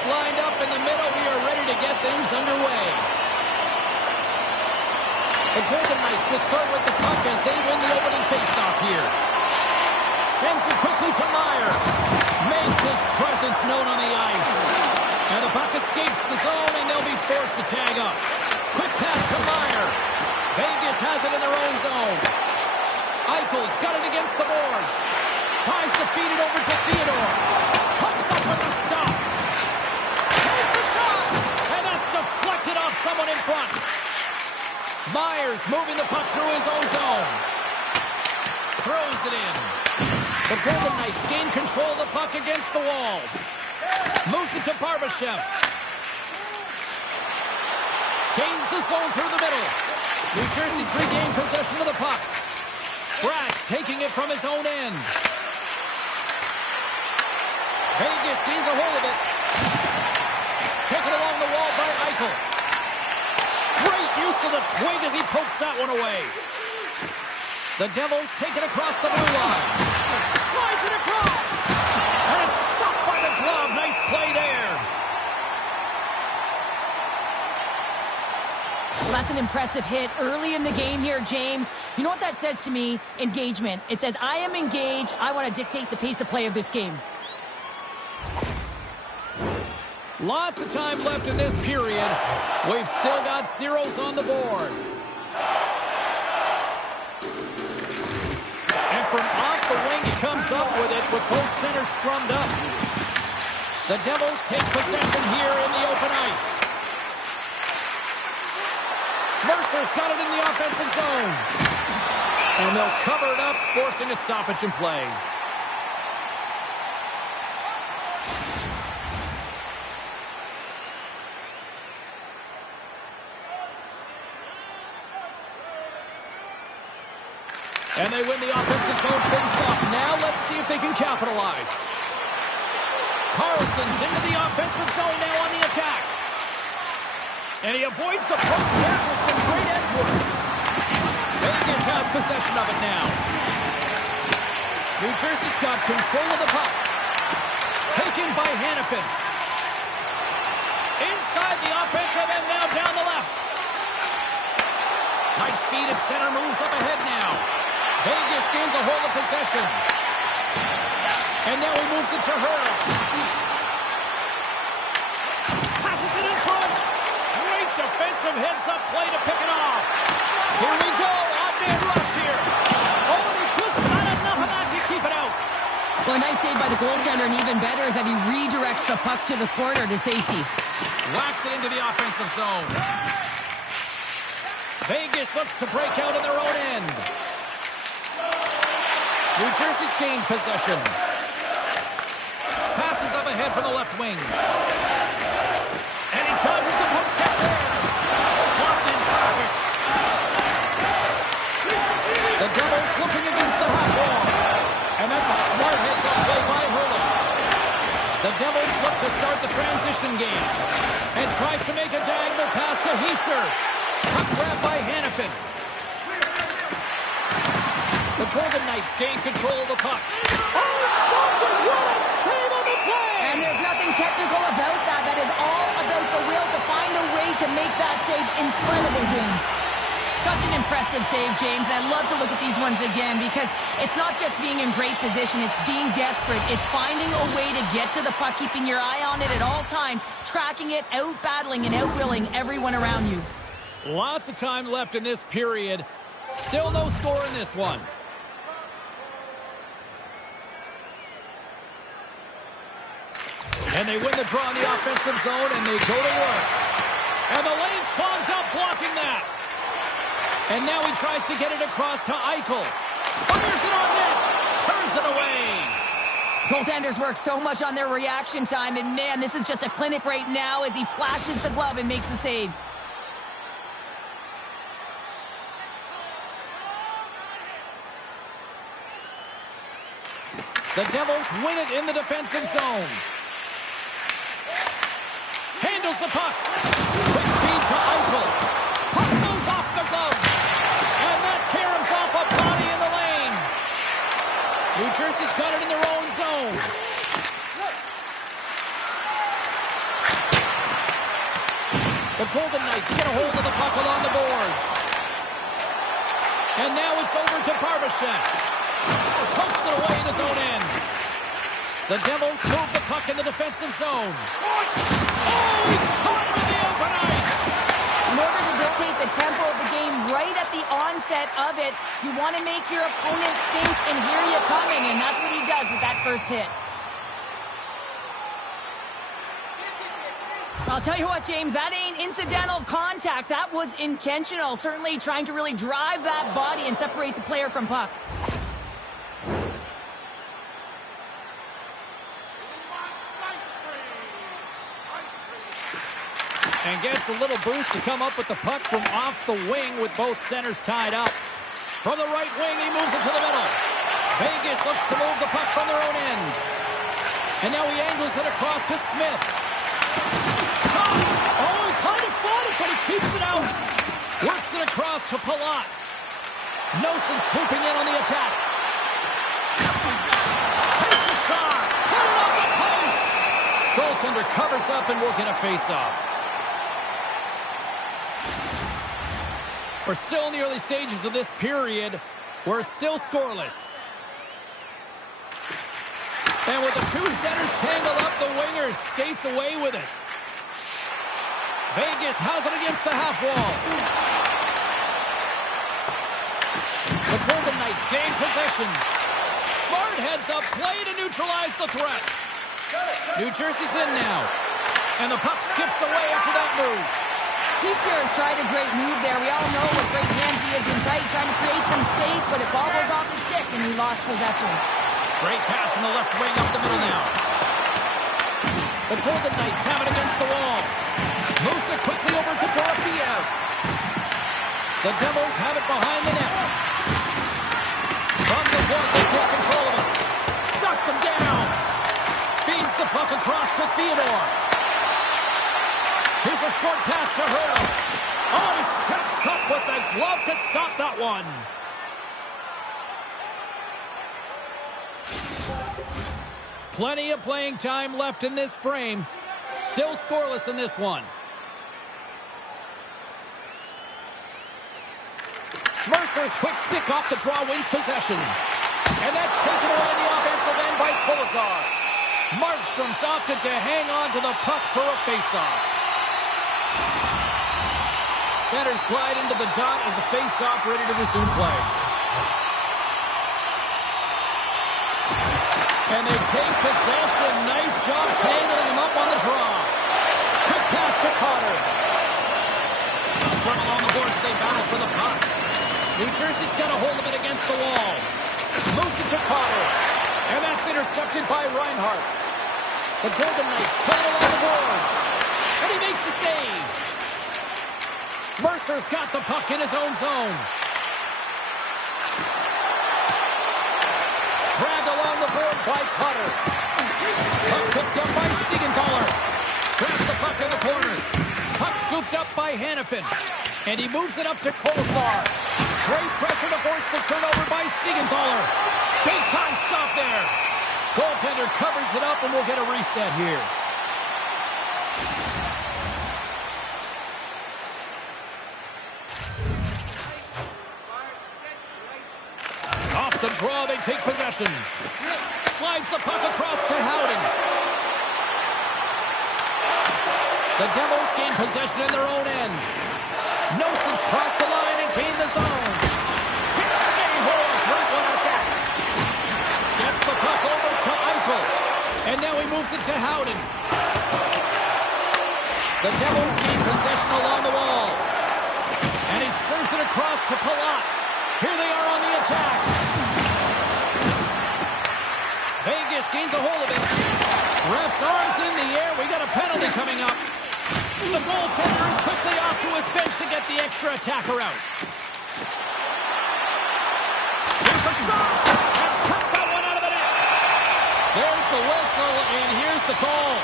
Lined up in the middle, we are ready to get things underway. The Golden Knights will start with the puck as they win the opening faceoff here. Sends it quickly to Meyer. Makes his presence known on the ice. And the puck escapes the zone, and they'll be forced to tag up. Quick pass to Meyer. Vegas has it in their own zone. Eichel's got it against the boards. Tries to feed it over to Theodore. Comes up with the stop. And that's deflected off someone in front. Myers moving the puck through his own zone. Throws it in. The Golden Knights gain control of the puck against the wall. Moves it to Barbashev. Gains the zone through the middle. New Jersey's regained possession of the puck. Bratz taking it from his own end. Vegas gains a hold of it. Taken along the wall by Eichel. Great use of the twig as he pokes that one away. The Devils take it across the blue line. Slides it across. And it's stopped by the glove. Nice play there. Well, that's an impressive hit early in the game here, James. You know what that says to me? Engagement. It says, I am engaged. I want to dictate the pace of play of this game. Lots of time left in this period. We've still got zeros on the board. And from off the wing, he comes up with it with both centers scrummed up. The Devils take possession here in the open ice. Mercer's got it in the offensive zone. And they'll cover it up, forcing a stoppage in play. And they win the offensive zone face-off. Now let's see if they can capitalize. Carlson's into the offensive zone now on the attack. And he avoids the poke check with some great edge work. Vegas has possession of it now. New Jersey's got control of the puck. Taken by Hannafin. Inside the offensive end now down the left. Nice feed at center, moves up ahead now. Vegas gains a hold of possession. And now he moves it to Hurl. Passes it in front. Great defensive heads-up play to pick it off. Here we go. Odd-man rush here. Oh, and he just not enough of that to keep it out. Well, a nice save by the goaltender, and even better is that he redirects the puck to the corner to safety. Whacks it into the offensive zone. Vegas looks to break out in their own end. New Jersey's gained possession. Passes up ahead from the left wing. And he dodges the poke check there. Blocked in traffic. The Devils looking against the hot wall. And that's a smart heads-up play by Hurley. The Devils look to start the transition game. And tries to make a diagonal pass to Hischier. Puck grab by Hannafin. The Golden Knights gain control of the puck. Oh, stopped it! What a save on the play! And there's nothing technical about that. That is all about the will to find a way to make that save incredible, James. Such an impressive save, James. And I love to look at these ones again because it's not just being in great position. It's being desperate. It's finding a way to get to the puck, keeping your eye on it at all times, tracking it, out-battling and out-willing everyone around you. Lots of time left in this period. Still no score in this one. And they win the draw in the offensive zone, and they go to work. And the lane's clogged up, blocking that. And now he tries to get it across to Eichel. Fires it on net. Turns it away. Goaltenders work so much on their reaction time, and man, this is just a clinic right now as he flashes the glove and makes the save. The Devils win it in the defensive zone. Handles the puck. Quick feed to Eichel. Puck goes off the glove. And that caroms off a body in the lane. New Jersey's got it in their own zone. The Golden Knights get a hold of the puck along the boards. And now it's over to Barbashev. Pokes it away at his own end. The Devils move the puck in the defensive zone. Oh, he caught him in the open ice! In order to dictate the tempo of the game right at the onset of it, you want to make your opponent think and hear you coming, and that's what he does with that first hit. I'll tell you what, James, that ain't incidental contact. That was intentional, certainly trying to really drive that body and separate the player from puck. And gets a little boost to come up with the puck from off the wing with both centers tied up. From the right wing, he moves it to the middle. Vegas looks to move the puck from their own end. And now he angles it across to Smith. Shot! Oh, he kind of fought it, but he keeps it out. Works it across to Palat. Nosen swooping in on the attack. Takes a shot. Put it on the post. Goaltender covers up and will get a face-off. We're still in the early stages of this period. We're still scoreless. And with the two centers tangled up, the winger skates away with it. Vegas has it against the half wall. The Golden Knights gain possession. Smart heads up play to neutralize the threat. New Jersey's in now. And the puck skips away after that move. He sure has tried a great move there. We all know what great hands he is in tight, trying to create some space, but it ball goes off the stick, and he lost possession. Great pass from the left wing up the middle now. The Golden Knights have it against the wall. Moves it quickly over to Dorofeyev. The Devils have it behind the net. From the point, they take control of it. Shuts him down. Feeds the puck across to Theodore. Here's a short pass to Hurdle. Oh, he steps up with the glove to stop that one. Plenty of playing time left in this frame. Still scoreless in this one. Mercer's quick stick off the draw wins possession. And that's taken away in the offensive end by Kolesar. Markstrom's opted to hang on to the puck for a faceoff. Centers glide into the dot as a face-off ready to resume play. And they take possession. Nice job tangling him up on the draw. Quick pass to Carter. Scrum along the boards, they battle for the puck. New Jersey's got a hold of it against the wall. Moves it to Carter. And that's intercepted by Reinhart. The Golden Knights play it along the boards. And he makes the save. Mercer's got the puck in his own zone. Grabbed along the board by Cutter. Puck picked up by Siegenthaler. Grabs the puck in the corner. Puck scooped up by Hannafin. And he moves it up to Kolesar. Great pressure to force the turnover by Siegenthaler. Big time stop there. Goaltender covers it up and we'll get a reset here. The draw, they take possession. Slides the puck across to Howden. The Devils gain possession in their own end. Nosen's crossed the line and gained the zone. Great one at that. Gets the puck over to Eichel. And now he moves it to Howden. The Devils gain possession along the wall. And he serves it across to Palat. Here they are on the attack. Vegas gains a hold of it. Ref's arms in the air. We got a penalty coming up. The goaltender is quickly off to his bench to get the extra attacker out. Here's a shot. And cut that one out of the net. Here's the call.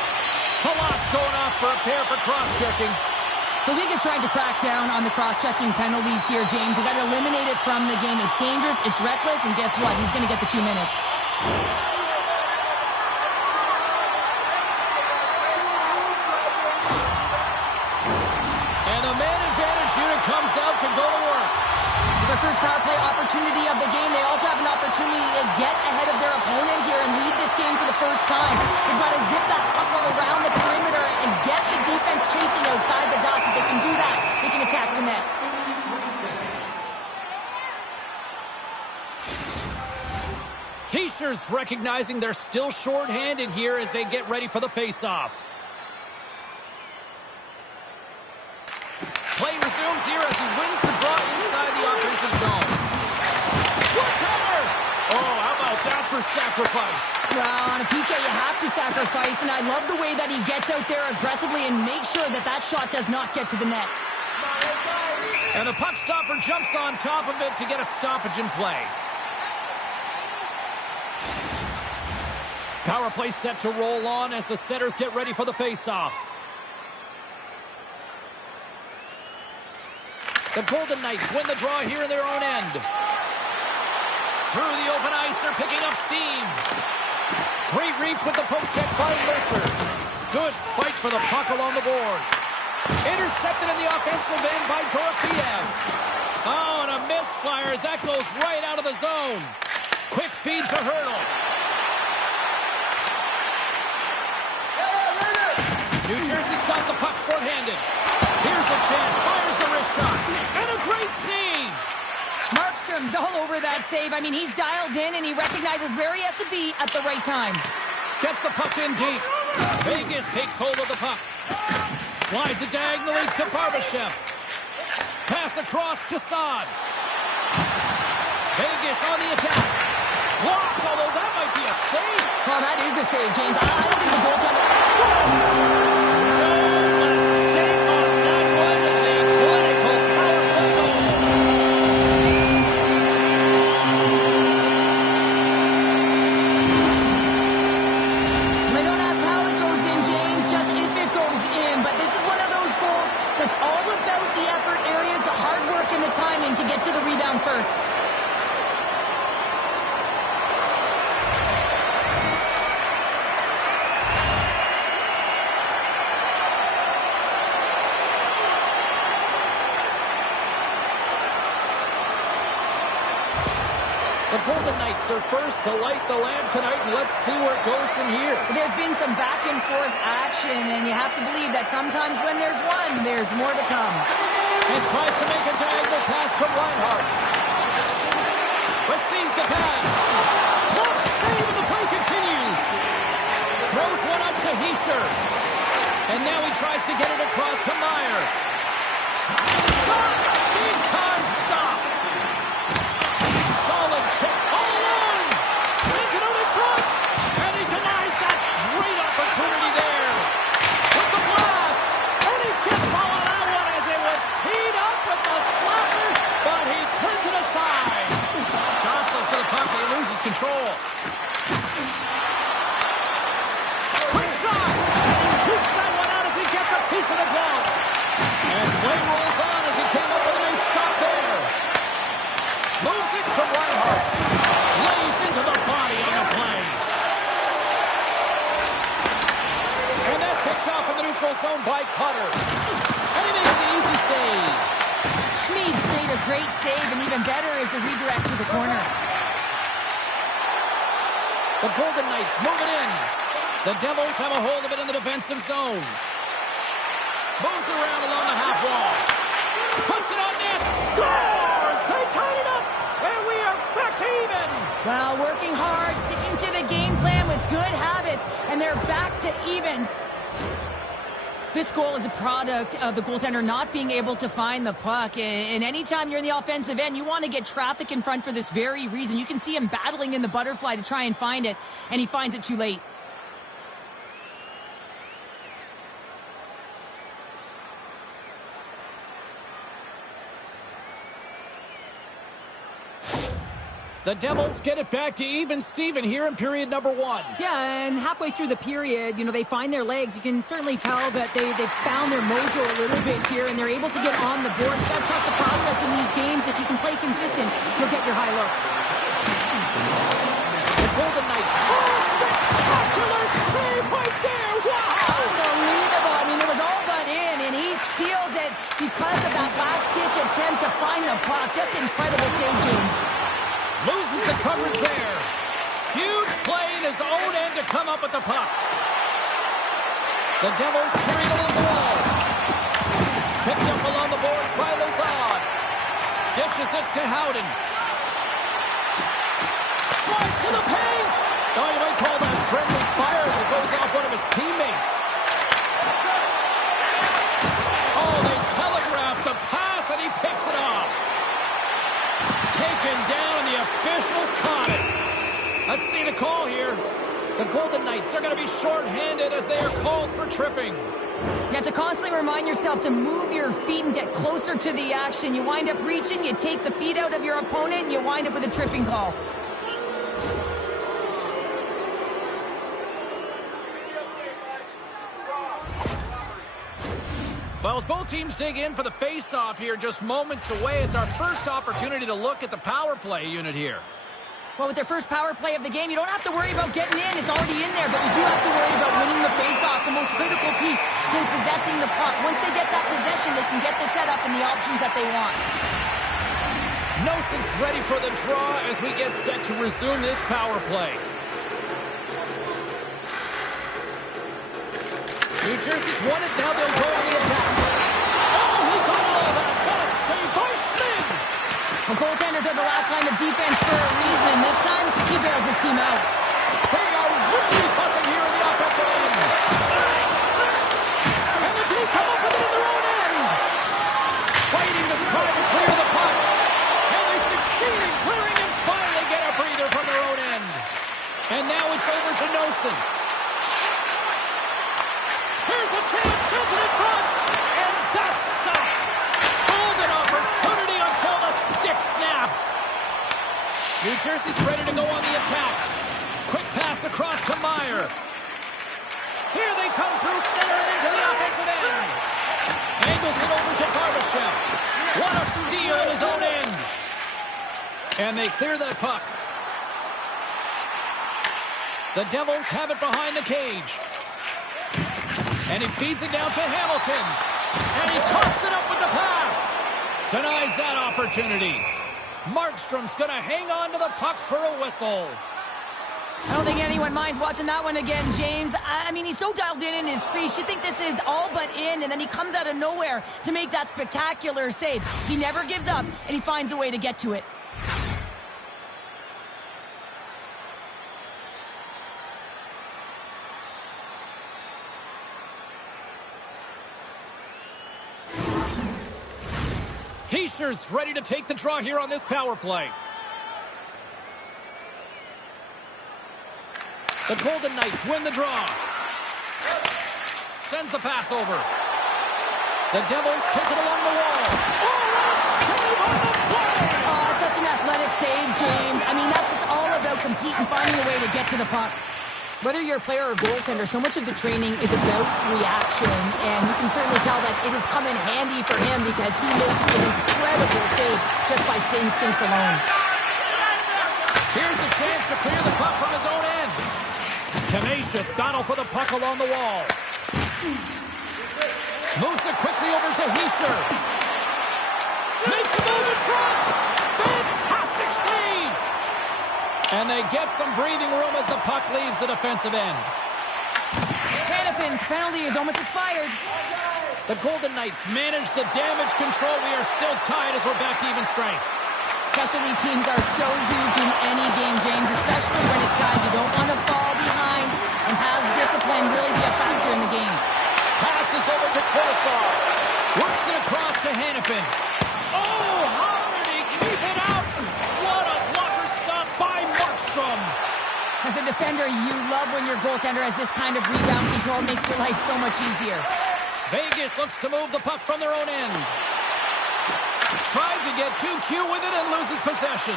Palat's going off for a pair for cross-checking. The league is trying to crack down on the cross-checking penalties here, James. They got to eliminate it from the game. It's dangerous, it's reckless, and guess what? He's going to get the 2 minutes. And a man advantage unit comes out to go to work. Their first power play opportunity of the game. They also have an opportunity to get ahead of their opponent here and lead this game for the first time. They've got to zip that puck all around the perimeter and get the defense chasing outside the dots. If they can do that, they can attack the net. Heischer's recognizing they're still short-handed here as they get ready for the face-off. Play resumes here as he wins the draw inside the offensive zone. One-timer! Oh, how about that for sacrifice? Well, on a PK, you have to sacrifice, and I love the way that he gets out there aggressively and makes sure that that shot does not get to the net. And the puck stopper jumps on top of it to get a stoppage in play. Power play set to roll on as the setters get ready for the face-off. The Golden Knights win the draw here in their own end. Through the open ice, they're picking up steam. Great reach with the poke check by Mercer. Good fight for the puck along the boards. Intercepted in the offensive end by Dorofeev. Oh, and a misfire as that goes right out of the zone. Quick feed to Hurdle. New Jersey's got the puck shorthanded. Here's a chance. Fires the wrist shot. And a great save. Markstrom's all over that save. I mean, he's dialed in, and he recognizes where he has to be at the right time. Gets the puck in deep. Vegas takes hold of the puck. Slides it diagonally to Barbashev. Pass across to Saad. Vegas on the attack. Blocked, although that might be a save. Well, that is a save, James. I don't think the goaltender... Scores! No mistake on that one. The clinical power play goal. They don't ask how it goes in, James, just if it goes in. But this is one of those goals that's all about the effort areas, the hard work, and the timing to get to the rebound first. The Golden Knights are first to light the lamp tonight, and let's see where it goes from here. There's been some back and forth action, and you have to believe that sometimes when there's one, there's more to come. And tries to make a diagonal pass to Reinhart. Receives the pass. Close save, and the play continues. Throws one up to Hischer. And now he tries to get it across to Meyer. Shot! Big time stop. Solid check all alone. Sends it out in front. And he denies that great opportunity there. With the blast. And he gets all of that one as it was teed up with the slapper. But he turns it aside. Jostling for the puck, but he loses control. Quick shot. And he keeps that one out as he gets a piece of the glove. And play rolls on as he came up with a nice stop there. Moves it to Reinhart. Lays into the body on the play. And that's picked off in the neutral zone by Cutter. And he makes the easy save. Schmid's made a great save, and even better is the redirect to the corner. The Golden Knights move it in. The Devils have a hold of it in the defensive zone. Moves around along the half wall. Puts it on net. Scores! They tied it up. And we are back to even. Well, working hard, sticking to the game plan with good habits, and they're back to evens. This goal is a product of the goaltender not being able to find the puck. And anytime you're in the offensive end, you want to get traffic in front for this very reason. You can see him battling in the butterfly to try and find it, and he finds it too late. The Devils get it back to even Steven here in period number 1. Yeah, and halfway through the period, they find their legs. You can certainly tell that they found their mojo a little bit here, and they're able to get on the board. You got to trust the process in these games. If you can play consistent, you'll get your high looks. The Golden Knights. Oh, spectacular save right there. Wow. Unbelievable. I mean, it was all but in, and he steals it because of that last-ditch attempt to find the puck. Just incredible save, James. Loses the coverage there. Huge play in his own end to come up with the puck. The Devils carried along the wall. Picked up along the boards by Lazard. Dishes it to Howden. Drives to the paint. Oh, you might call that friendly fire as it goes off one of his teammates. Oh, they telegraphed the pass and he picks it off. Taken down, the officials caught it. Let's see the call here. The Golden Knights are going to be shorthanded as they are called for tripping. You have to constantly remind yourself to move your feet and get closer to the action. You wind up reaching, you take the feet out of your opponent, and you wind up with a tripping call. Well, as both teams dig in for the face-off here, just moments away, it's our first opportunity to look at the power play unit here. Well, with their first power play of the game, you don't have to worry about getting in. It's already in there, but you do have to worry about winning the face-off, the most critical piece to possessing the puck. Once they get that possession, they can get the setup and the options that they want. Nelson's ready for the draw as we get set to resume this power play. New Jersey's won it, now they'll go on the attack. Oh, he got all that. What a save by Schmidt. Well, goaltenders are the last line of defense for a reason. This time, he bails his team out. They are really buzzing here in the offensive end. And the team come up with it in their own end. Fighting to try to clear the puck. And they succeed in clearing and finally get a breather from their own end. And now it's over to Nelson. Here's a chance, sends it in front, and that's stopped. Golden opportunity until the stick snaps. New Jersey's ready to go on the attack. Quick pass across to Meyer. Here they come through center and into the offensive end. Angles it over to Barbashev. What a steal in his own end. And they clear that puck. The Devils have it behind the cage. And he feeds it down to Hamilton. And he coughs it up with the pass. Denies that opportunity. Markstrom's going to hang on to the puck for a whistle. I don't think anyone minds watching that one again, James. I mean, he's so dialed in his crease. You think this is all but in, and then he comes out of nowhere to make that spectacular save. He never gives up, and he finds a way to get to it. Heischer's ready to take the draw here on this power play. The Golden Knights win the draw. Sends the pass over. The Devils take it along the wall. Oh, a save on the play! Oh, such an athletic save, James. I mean, that's just all about competing, finding a way to get to the puck. Whether you're a player or goaltender, so much of the training is about reaction, and you can certainly tell that it has come in handy for him because he makes an incredible save just by instincts alone. Here's a chance to clear the puck from his own end. Tenacious battle for the puck along the wall. Moves it quickly over to Hischer. Makes a move in front. Fantastic save. And they get some breathing room as the puck leaves the defensive end. Hannifin's penalty is almost expired. The Golden Knights manage the damage control. We are still tied as we're back to even strength. Specialty teams are so huge in any game, James, especially when it's tied. You don't want to fall behind and have discipline really be a factor in the game. Passes over to Korosov. Works it across to Hannifin. Oh, how did he keep it out? What a blocker stop by Markstrom. As a defender, you love when your goaltender has this kind of rebound control. It makes your life so much easier. Vegas looks to move the puck from their own end. Tried to get too cute with it and loses possession.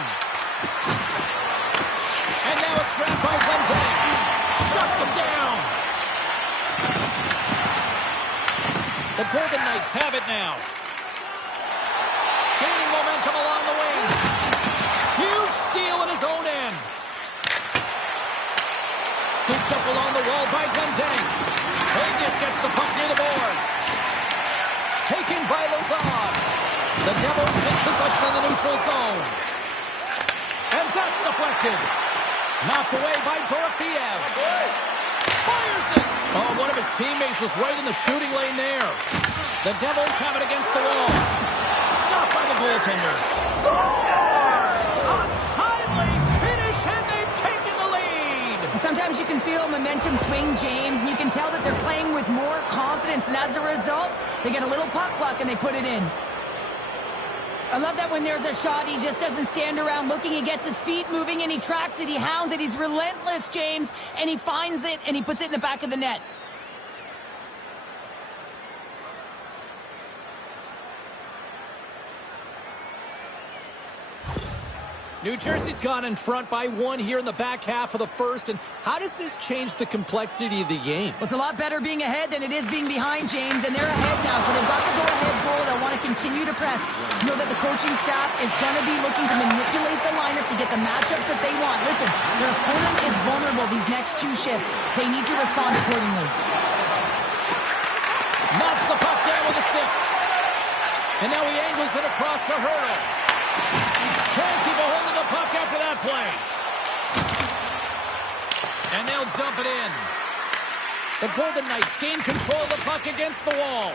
And now it's grabbed by Glendening. Shuts him down. The Golden Knights have it now. Gaining momentum along the wing. Huge steal at his own end. Scooped up along the wall by Glendening. Vegas gets the puck near the boards. Taken by Lazard. The Devils take possession in the neutral zone. And that's deflected. Knocked away by Dorofeev. Fires it. Oh, one of his teammates was right in the shooting lane there. The Devils have it against the wall. Stopped by the goaltender. Scores! A timely finish, and they've taken the lead. Sometimes you can feel momentum swing, James, and you can tell that they're playing with more confidence, and as a result, they get a little puck luck and they put it in. I love that when there's a shot, he just doesn't stand around looking. He gets his feet moving, and he tracks it, he hounds it. He's relentless, James, and he finds it, and he puts it in the back of the net. New Jersey's gone in front by 1 here in the back half of the first. And how does this change the complexity of the game? Well, it's a lot better being ahead than it is being behind, James. And they're ahead now, so they've got the go-ahead goal. They'll want to continue to press. Know that the coaching staff is going to be looking to manipulate the lineup to get the matchups that they want. Listen, their opponent is vulnerable these next 2 shifts. They need to respond accordingly. Knocks the puck down with a stick. And now he angles it across to Hurdle. Can't keep a hold of the puck after that play. And they'll dump it in. The Golden Knights gain control of the puck against the wall.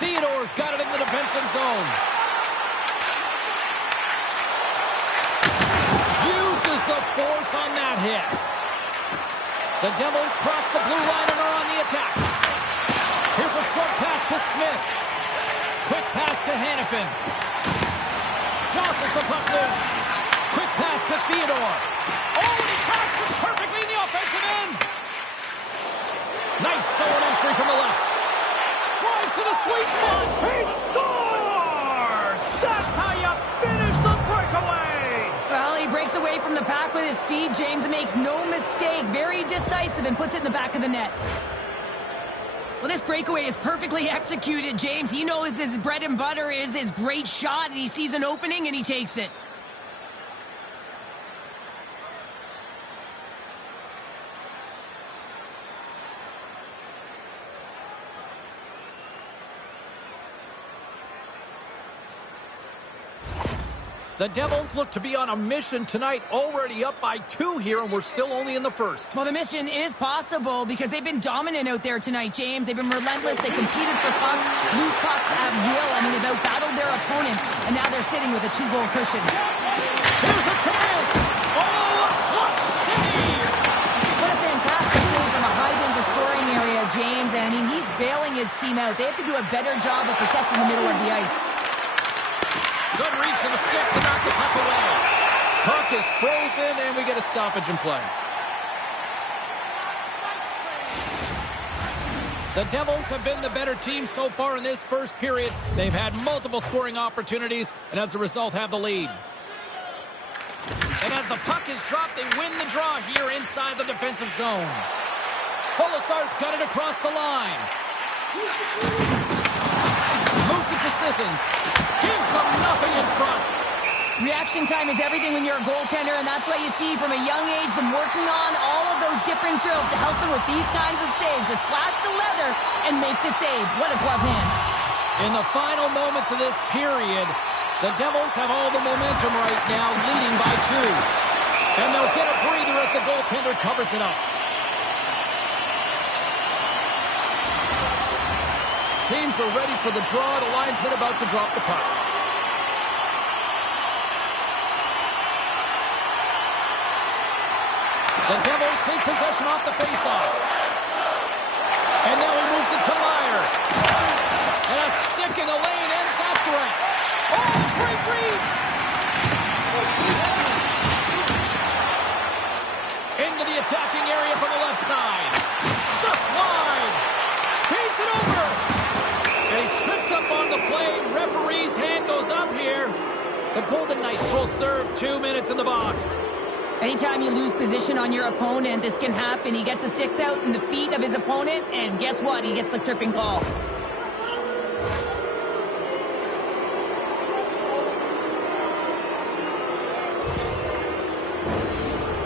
Theodore's got it in the defensive zone. Uses the force on that hit. The Devils cross the blue line and are on the attack. Here's a short pass to Smith. Quick pass to Hannafin. Tosses the puck loose. Quick pass to Theodore. Oh, and he tracks it perfectly in the offensive end. Nice zone entry from the left. Drives to the sweet spot. He scores! That's how you finish the breakaway. Well, he breaks away from the pack with his speed. James makes no mistake. Very decisive and puts it in the back of the net. Well, this breakaway is perfectly executed, James. He knows his bread and butter is his great shot, and he sees an opening, and he takes it. The Devils look to be on a mission tonight, already up by 2 here, and we're still only in the first. Well, the mission is possible because they've been dominant out there tonight, James. They've been relentless. They competed for pucks, loose pucks at will. I mean, they've outbattled their opponent, and now they're sitting with a 2-goal cushion. Here's a chance! Oh, a clutch save! What a fantastic save from a high-danger scoring area, James. And, I mean, he's bailing his team out. They have to do a better job of protecting the middle of the ice. Good reach of the stick to knock the puck away. Puck is frozen, and we get a stoppage in play. The Devils have been the better team so far in this first period. They've had multiple scoring opportunities, and as a result have the lead. And as the puck is dropped, they win the draw here inside the defensive zone. Polisar's got it across the line. Moves it to Sissons. Gives them nothing in front. Reaction time is everything when you're a goaltender, and that's why you see from a young age them working on all of those different drills to help them with these kinds of saves. Just flash the leather and make the save. What a glove hand. In the final moments of this period, the Devils have all the momentum right now, leading by 2. And they'll get a breather as the goaltender covers it up. Teams are ready for the draw. The linesman about to drop the puck. The Devils take possession off the faceoff. And now he moves it to Meyer. And a stick in the lane ends that threat. Oh, great read! Into the attacking area from the left side. Just wide. Feeds it over. And he's tripped up on the play. Referee's hand goes up here. The Golden Knights will serve 2 minutes in the box. Anytime you lose position on your opponent, this can happen. He gets the sticks out in the feet of his opponent, and guess what? He gets the tripping call.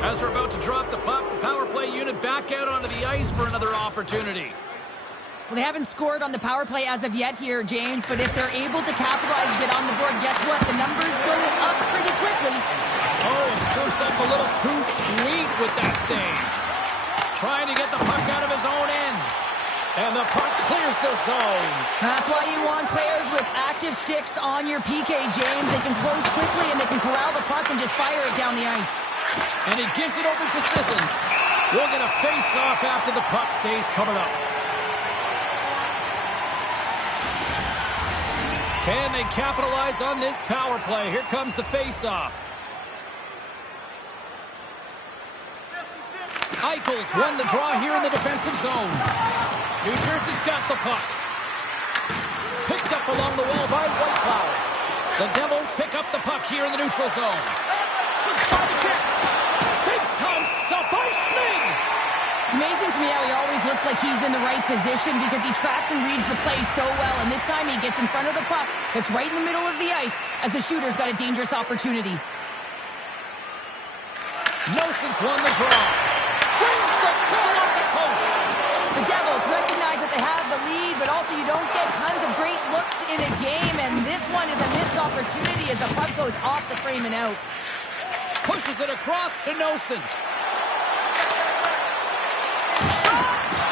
As we're about to drop the puck, the power play unit back out onto the ice for another opportunity. Well, they haven't scored on the power play as of yet here, James, but if they're able to capitalize and get on the board, guess what? The numbers go up pretty quickly. Oh, Susak a little too sweet with that save. Trying to get the puck out of his own end. And the puck clears the zone. That's why you want players with active sticks on your PK, James. They can close quickly and they can corral the puck and just fire it down the ice. And he gives it over to Sissons. We'll get a face-off after the puck stays covered up. Can they capitalize on this power play? Here comes the face-off. Eichel's won the draw here in the defensive zone. New Jersey's got the puck. Picked up along the wall by Whitecloud. The Devils pick up the puck here in the neutral zone. Six by the check. Big time stop by Schmid. It's amazing to me how he always looks like he's in the right position because he tracks and reads the play so well. And this time he gets in front of the puck that's right in the middle of the ice as the shooter's got a dangerous opportunity. Noson's won the draw. Brings the puck off the post. The Devils recognize that they have the lead, but also you don't get tons of great looks in a game. And this one is a missed opportunity as the puck goes off the frame and out. Pushes it across to Noson.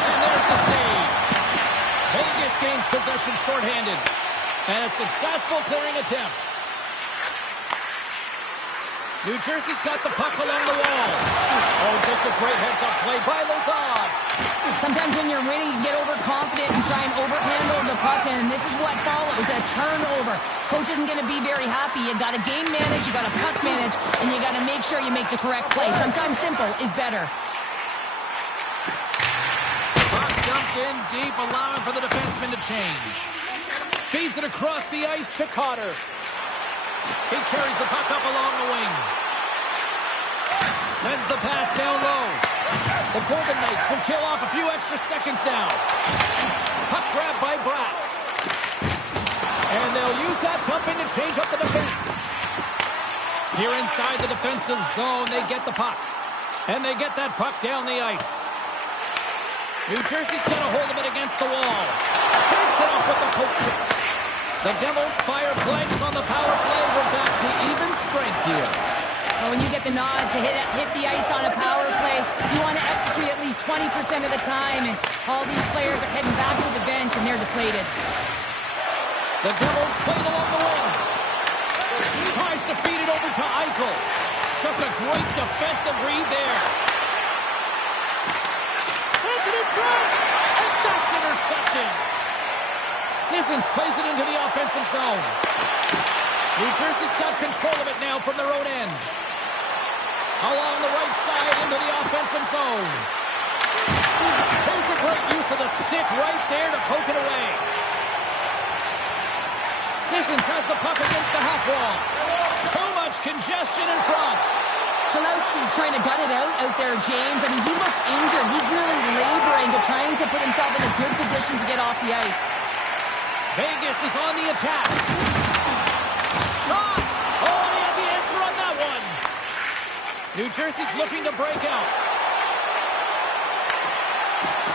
And there's the save. Vegas gains possession shorthanded. And a successful clearing attempt. New Jersey's got the puck along the wall. Oh, just a great heads-up play by Lazard. Sometimes when you're winning, you get overconfident and try and overhandle the puck, and this is what follows, a turnover. Coach isn't going to be very happy. You got to game manage, you got to puck manage, and you got to make sure you make the correct play. Sometimes simple is better. Puck dumped in deep, allowing for the defenseman to change. Feeds it across the ice to Cotter. He carries the puck up along the wing. Sends the pass down low. The Golden Knights will kill off a few extra seconds now. Puck grab by Bratt. And they'll use that dumping to change up the defense. Here inside the defensive zone, they get the puck. And they get that puck down the ice. New Jersey's got a hold of it against the wall. Breaks it off with the poke check. The Devils fire blanks on the power play. We're back to even strength here. Well, when you get the nod to hit the ice on a power play, you want to execute at least 20% of the time, and all these players are heading back to the bench, and they're deflated. The Devils played along the wing. Tries to feed it over to Eichel. Just a great defensive read there. Sends it in front, and that's intercepted. Sissons plays it into the offensive zone. New Jersey's got control of it now from their own end. Along the right side into the offensive zone. There's a great use of the stick right there to poke it away. Sissons has the puck against the half wall. Too much congestion in front. Chalowski's trying to gut it out there, James. I mean, he looks injured. He's really laboring, but trying to put himself in a good position to get off the ice. Vegas is on the attack. Shot! Oh, he had the answer on that one. New Jersey's looking to break out.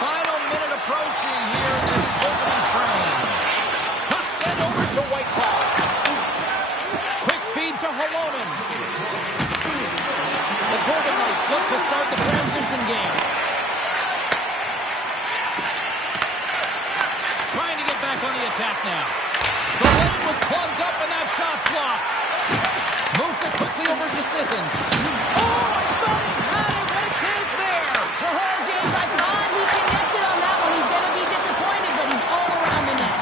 Final minute approaching here in this opening frame. Puck sent over to Whitecloud. Quick feed to Halonen. The Golden Knights look to start the transition game. Trying to get back on the attack now. The lane was plugged up and that shot's blocked. Moves it quickly over to Sissons. Oh, I thought he had it. What a chance there. Oh, James, I thought he connected on that one. He's going to be disappointed, but he's all around the net.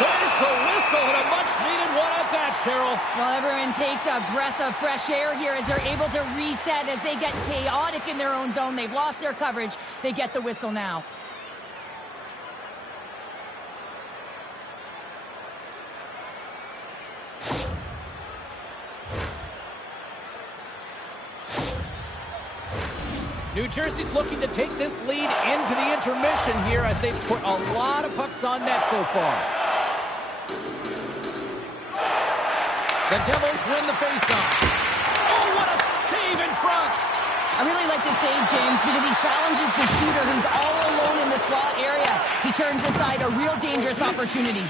There's the whistle and a much-needed one at that, Cheryl. Well, everyone takes a breath of fresh air here as they're able to reset as they get chaotic in their own zone. They've lost their coverage. They get the whistle now. New Jersey's looking to take this lead into the intermission here as they've put a lot of pucks on net so far. The Devils win the faceoff. Oh, what a save in front! I really like the save, James, because he challenges the shooter who's all alone in the slot area. He turns aside a real dangerous opportunity.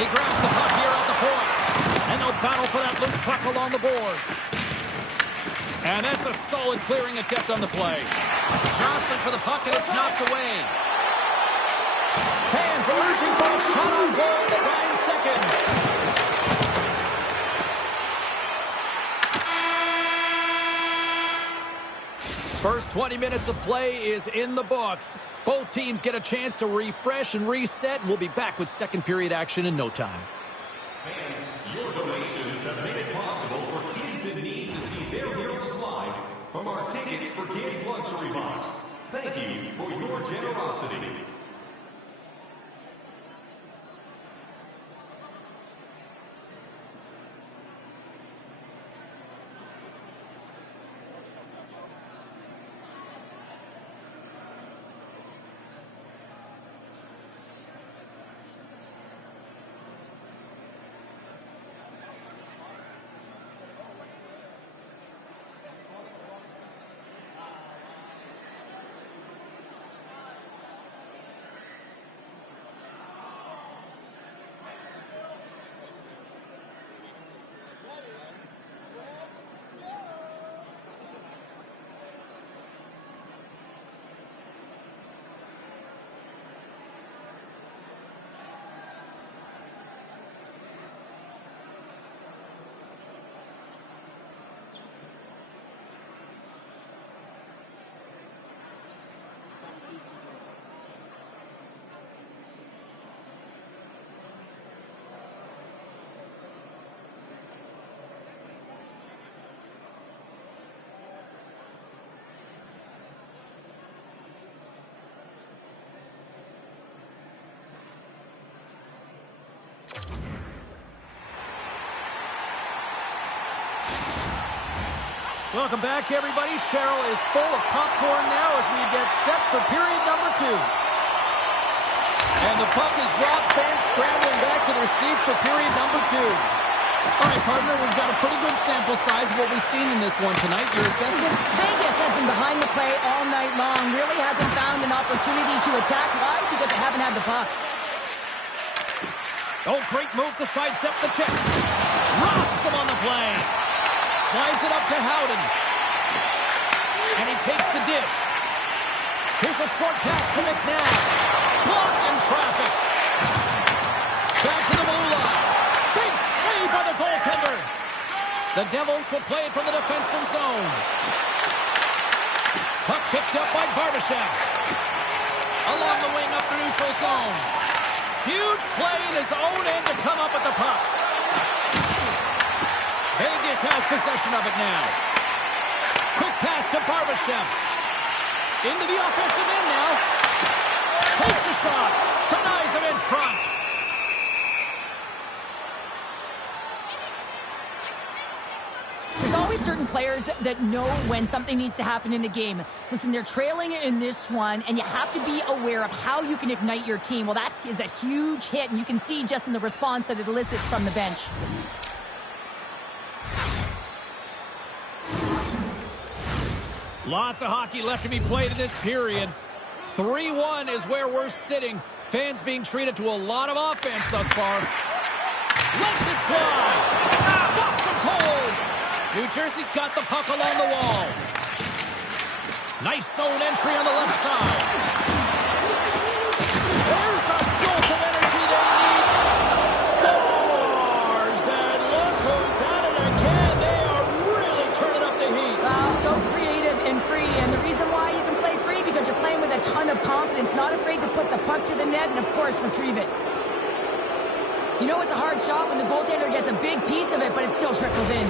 He grabs the puck here at the point. And they'll battle for that loose puck along the boards. And that's a solid clearing attempt on the play. Jostling for the puck, and it's knocked away. Fans are urging for a shot on goal in the 9 seconds. First 20 minutes of play is in the books. Both teams get a chance to refresh and reset, and we'll be back with second period action in no time. Fans, your donations have made it possible for kids in need to see their heroes live from our Tickets for Kids luxury box. Thank you for your generosity. Welcome back, everybody. Cheryl is full of popcorn now as we get set for period number 2. And the puck is dropped. Fans scrambling back to their seats for period number 2. All right, partner, we've got a pretty good sample size of what we've seen in this one tonight. Your assessment? Vegas has been behind the play all night long. Really hasn't found an opportunity to attack. Why? Because they haven't had the puck. Oh, great move to sidestep the check. Rocks him on the play. Slides it up to Howden. And he takes the dish. Here's a short pass to McNabb. Blocked in traffic. Back to the blue line. Big save by the goaltender. The Devils will play it from the defensive zone. Puck picked up by Barbashev. Along the wing up the neutral zone. Huge play in his own end to come up with the puck. Vegas has possession of it now. Quick pass to Barbashev. Into the offensive end now. Takes a shot. Denies him in front. There's always certain players that know when something needs to happen in a game. Listen, they're trailing in this one, and you have to be aware of how you can ignite your team. Well, that is a huge hit, and you can see just in the response that it elicits from the bench. Lots of hockey left to be played in this period. 3-1 is where we're sitting. Fans being treated to a lot of offense thus far. Lets it fly. Stops him cold. New Jersey's got the puck along the wall. Nice zone entry on the left side. There's a jolt of energy they need. Scores! And look who's at it again. They are really turning up the heat. Wow, so creative and free. And the reason why you can play free, because you're playing with a ton of confidence, not afraid to put the puck to the net and, of course, retrieve it. You know it's a hard shot when the goaltender gets a big piece of it, but it still trickles in.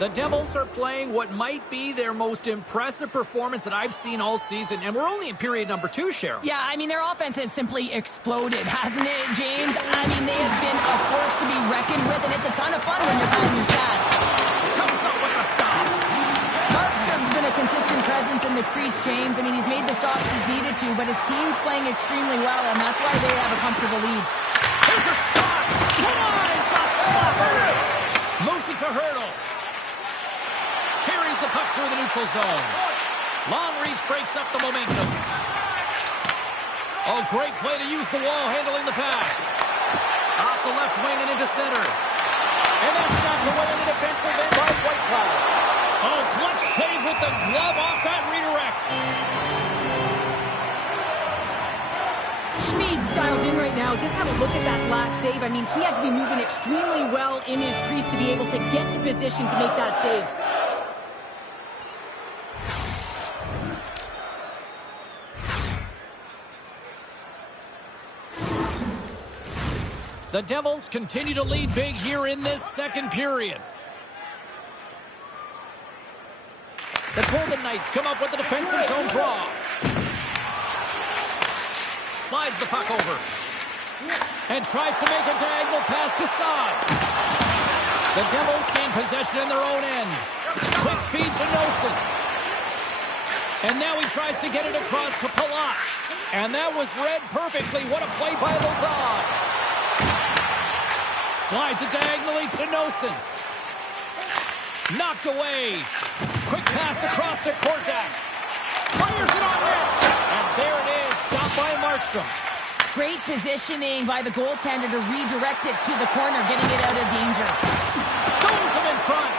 The Devils are playing what might be their most impressive performance that I've seen all season, and we're only in period number 2, Cheryl. Yeah, I mean, their offense has simply exploded, hasn't it, James? I mean, they have been a force to be reckoned with, and it's a ton of fun when you're playing your stats. Comes up with a stop. Markstrom's been a consistent presence in the crease, James. I mean, he's made the stops he's needed to, but his team's playing extremely well, and that's why they have a comfortable lead. Here's a shot. Denies the slapper. Moves it to Hurdle. Carries the puck through the neutral zone. Long reach breaks up the momentum. Oh, great play to use the wall handling the pass. Off the left wing and into center. And that's knocked away in the defensive end by Whitecloud. Oh, clutch save with the glove off that redirect. Schmid's dialed in right now. Just have a look at that last save. I mean, he had to be moving extremely well in his crease to be able to get to position to make that save. The Devils continue to lead big here in this second period. The Golden Knights come up with the defensive zone draw. Slides the puck over. And tries to make a diagonal pass to Saad. The Devils gain possession in their own end. Quick feed to Nosen. And now he tries to get it across to Palat. And that was read perfectly. What a play by Lazard. Slides it diagonally to Nosen. Knocked away. Quick pass across to Korzak. Fires it on net. And there it is. Stopped by Markstrom. Great positioning by the goaltender to redirect it to the corner, getting it out of danger. Stones him in front.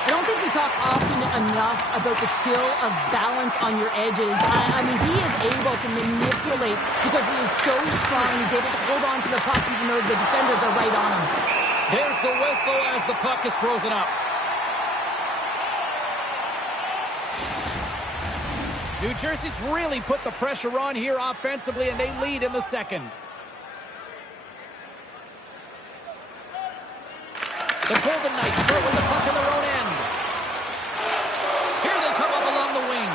I don't think we talk often enough about the skill of balance on your edges. I mean, he is able to manipulate because he is so strong. He's able to hold on to the puck even though the defenders are right on him. There's the whistle as the puck is frozen up. New Jersey's really put the pressure on here offensively, and they lead in the second. The Golden Knights start with the puck in their own end. Here they come up along the wing.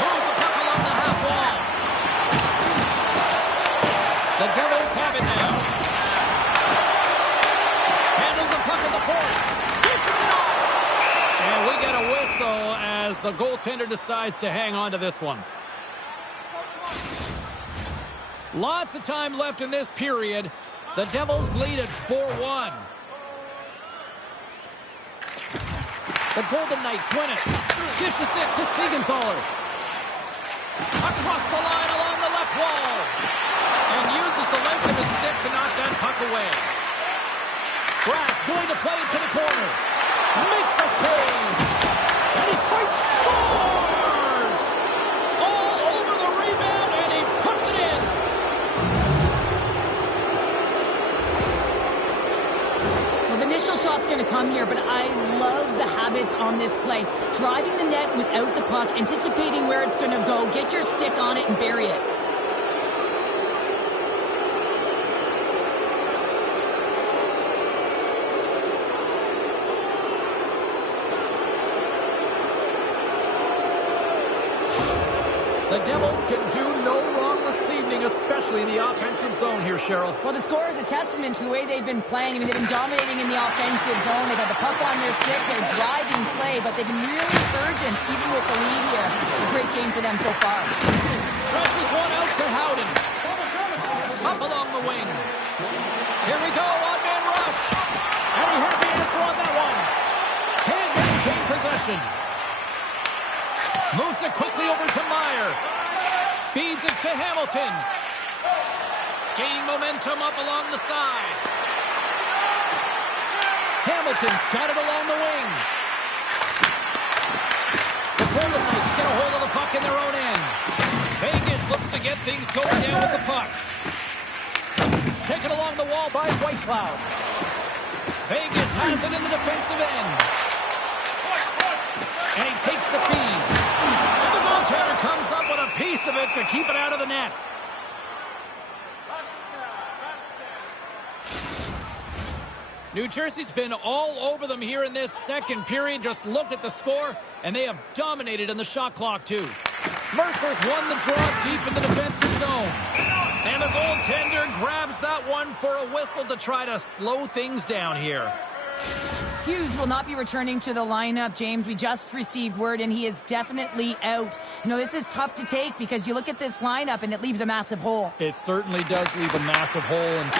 Moves the puck along the half wall. The Devils have it now. Handles the puck at the point. Dishes it off. And we get a whistle as the goaltender decides to hang on to this one. Lots of time left in this period. The Devils lead at 4-1. The Golden Knights win it. Dishes it to Siegenthaler. Across the line along the left wall. And uses the length of his stick to knock that puck away. Brad's going to play it to the corner. Makes a save. And he fights, scores! All over the rebound, and he puts it in. Well, the initial shot's going to come here, but I love the habits on this play. Driving the net without the puck, anticipating where it's going to go, get your stick on it and bury it. The Devils can do no wrong this evening, especially in the offensive zone here, Cheryl. Well, the score is a testament to the way they've been playing. I mean, they've been dominating in the offensive zone. They've had the puck on their stick. They're driving play, but they've been really urgent, even with the lead here. A great game for them so far. Stretches one out to Howden. Up along the wing. Here we go, one-man rush. And he heard the answer on that one. Can't maintain possession. Moves it quickly over to Meyer. Feeds it to Hamilton. Gaining momentum up along the side. Hamilton's got it along the wing. The Golden Knights get a hold of the puck in their own end. Vegas looks to get things going down with the puck. Taken along the wall by Whitecloud. Vegas has it in the defensive end. And he takes the feed. And the goaltender comes up with a piece of it to keep it out of the net. New Jersey's been all over them here in this second period. Just look at the score, and they have dominated in the shot clock, too. Mercer's won the draw deep in the defensive zone. And the goaltender grabs that one for a whistle to try to slow things down here. Hughes will not be returning to the lineup, James. We just received word, and he is definitely out. You know, this is tough to take because you look at this lineup, and it leaves a massive hole. It certainly does leave a massive hole, and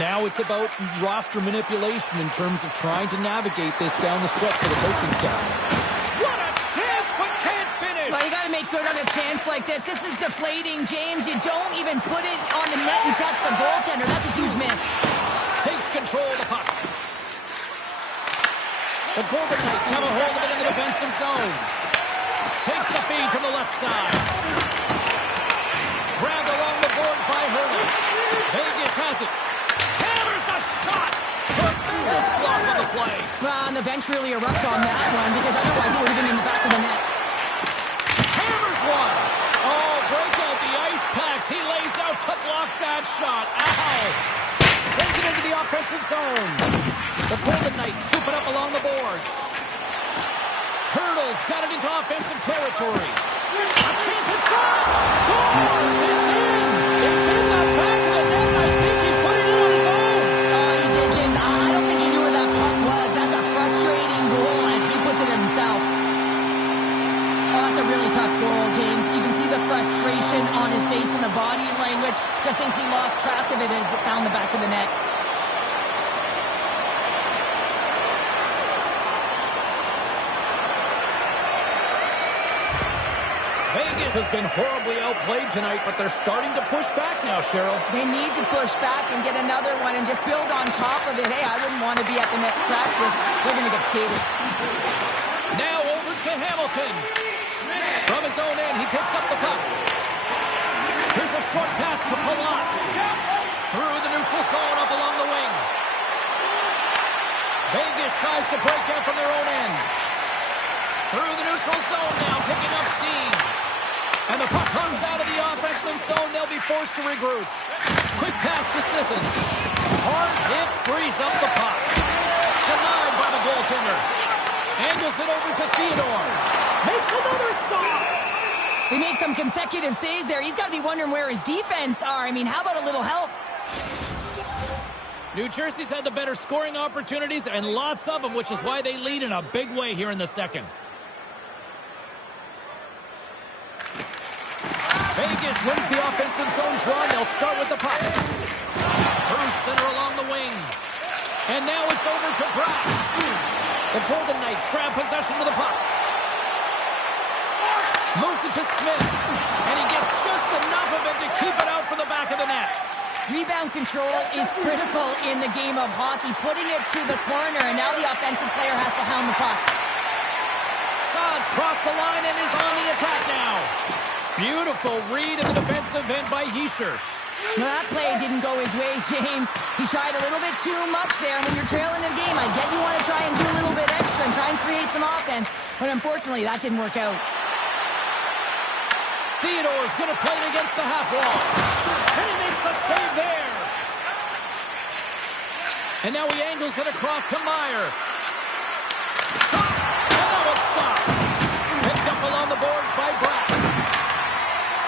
now it's about roster manipulation in terms of trying to navigate this down the stretch for the coaching staff. What a chance, but can't finish! Well, you got to make good on a chance like this. This is deflating, James. You don't even put it on the net and test the goaltender. That's a huge miss. Takes control of the puck. The Golden Knights have a hold of it in the defensive zone. Takes the feed from the left side. Grabbed along the board by Hurley. Vegas has it. Hammers the shot. This block on the play. Well, and the bench really erupts on that one because otherwise it would have been in the back of the net. Hammers one. Oh, break out the ice packs. He lays out to block that shot. Ow. Sends it into the offensive zone. The Golden Knights scoop it up along the boards. Hurdles got it into offensive territory. A chance in front. Scores! It's in! It's in the back of the net. I think he put it in on his own. Oh, he did, James. I don't think he knew where that puck was. That's a frustrating goal as he puts it himself. Oh, that's a really tough goal, James. You can see the frustration on his face and the body language. Just thinks he lost track of it as it found the back of the net. Vegas has been horribly outplayed tonight, but they're starting to push back now, Cheryl. They need to push back and get another one and just build on top of it. Hey, I wouldn't want to be at the next practice. They're going to get skated. Now over to Hamilton. From his own end, he picks up the puck. Here's a short pass to Palat. Through the neutral zone up along the wing. Vegas tries to break out from their own end. Through the neutral zone now, picking up steam. And the puck comes out of the offensive zone. They'll be forced to regroup. Quick pass to Sissons. Hard hit, frees up the puck. Denied by the goaltender. Angles it over to Theodore. Makes another stop. They make some consecutive saves there. He's got to be wondering where his defense are. I mean, how about a little help? New Jersey's had the better scoring opportunities and lots of them, which is why they lead in a big way here in the second. Vegas wins the offensive zone draw. They'll start with the puck. Through center along the wing. And now it's over to Bratt. The Golden Knights grab possession with the puck. Moves it to Smith. And he gets just enough of it to keep it out from the back of the net. Rebound control is critical in the game of hockey. Putting it to the corner, and now the offensive player has to hound the puck. Saad's crossed the line and is on the attack now. Beautiful read in the defensive end by Heischer. Well, that play didn't go his way, James. He tried a little bit too much there. When you're trailing in a game, I get you want to try and do a little bit extra and try and create some offense. But unfortunately, that didn't work out. Theodore's going to play it against the half wall. And he makes the save there. And now he angles it across to Meyer. And that was stopped. Picked up along the boards by Bratt.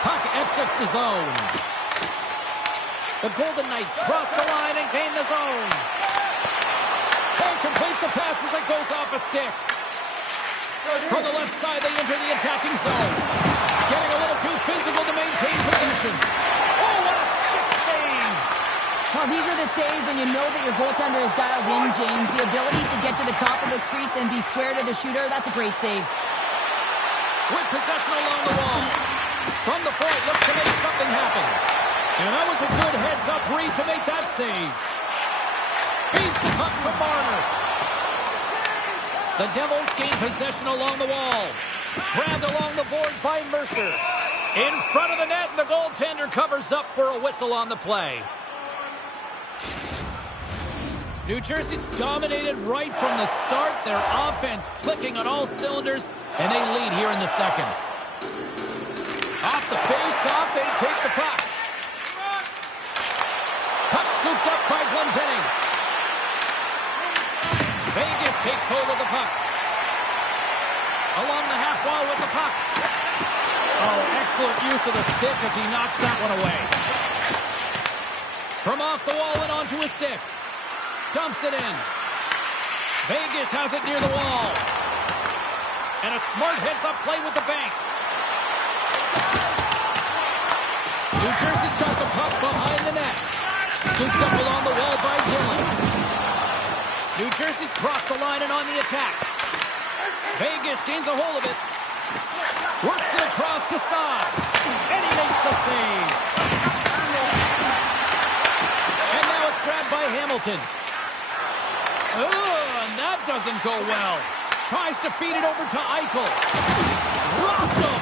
Puck exits the zone. The Golden Knights cross the line and gain the zone. Can't complete the pass as it goes off a stick. From the left side, they enter the attacking zone. Getting a little too physical to maintain position. Oh, what a stick save! Well, these are the saves when you know that your goaltender is dialed in, James. The ability to get to the top of the crease and be square to the shooter, that's a great save. With possession along the wall. From the point, looks to make something happen. And that was a good heads-up read to make that save. Feeds the puck to Marner. The Devils gain possession along the wall. Grabbed along the boards by Mercer. In front of the net, and the goaltender covers up for a whistle on the play. New Jersey's dominated right from the start. Their offense clicking on all cylinders, and they lead here in the second. Off the face-off, they take the puck. Puck scooped up by Glendening. takes hold of the puck. Along the half wall with the puck. Oh, excellent use of the stick as he knocks that one away. From off the wall and onto his stick. Dumps it in. Vegas has it near the wall. And a smart heads-up play with the bank. New Jersey's got the puck behind the net. Scooped up along the wall by Dillon. New Jersey's crossed the line and on the attack. Vegas gains a hold of it. Works it across to Saad. And he makes the save. And now it's grabbed by Hamilton. Oh, and that doesn't go well. Tries to feed it over to Eichel. Rocked him.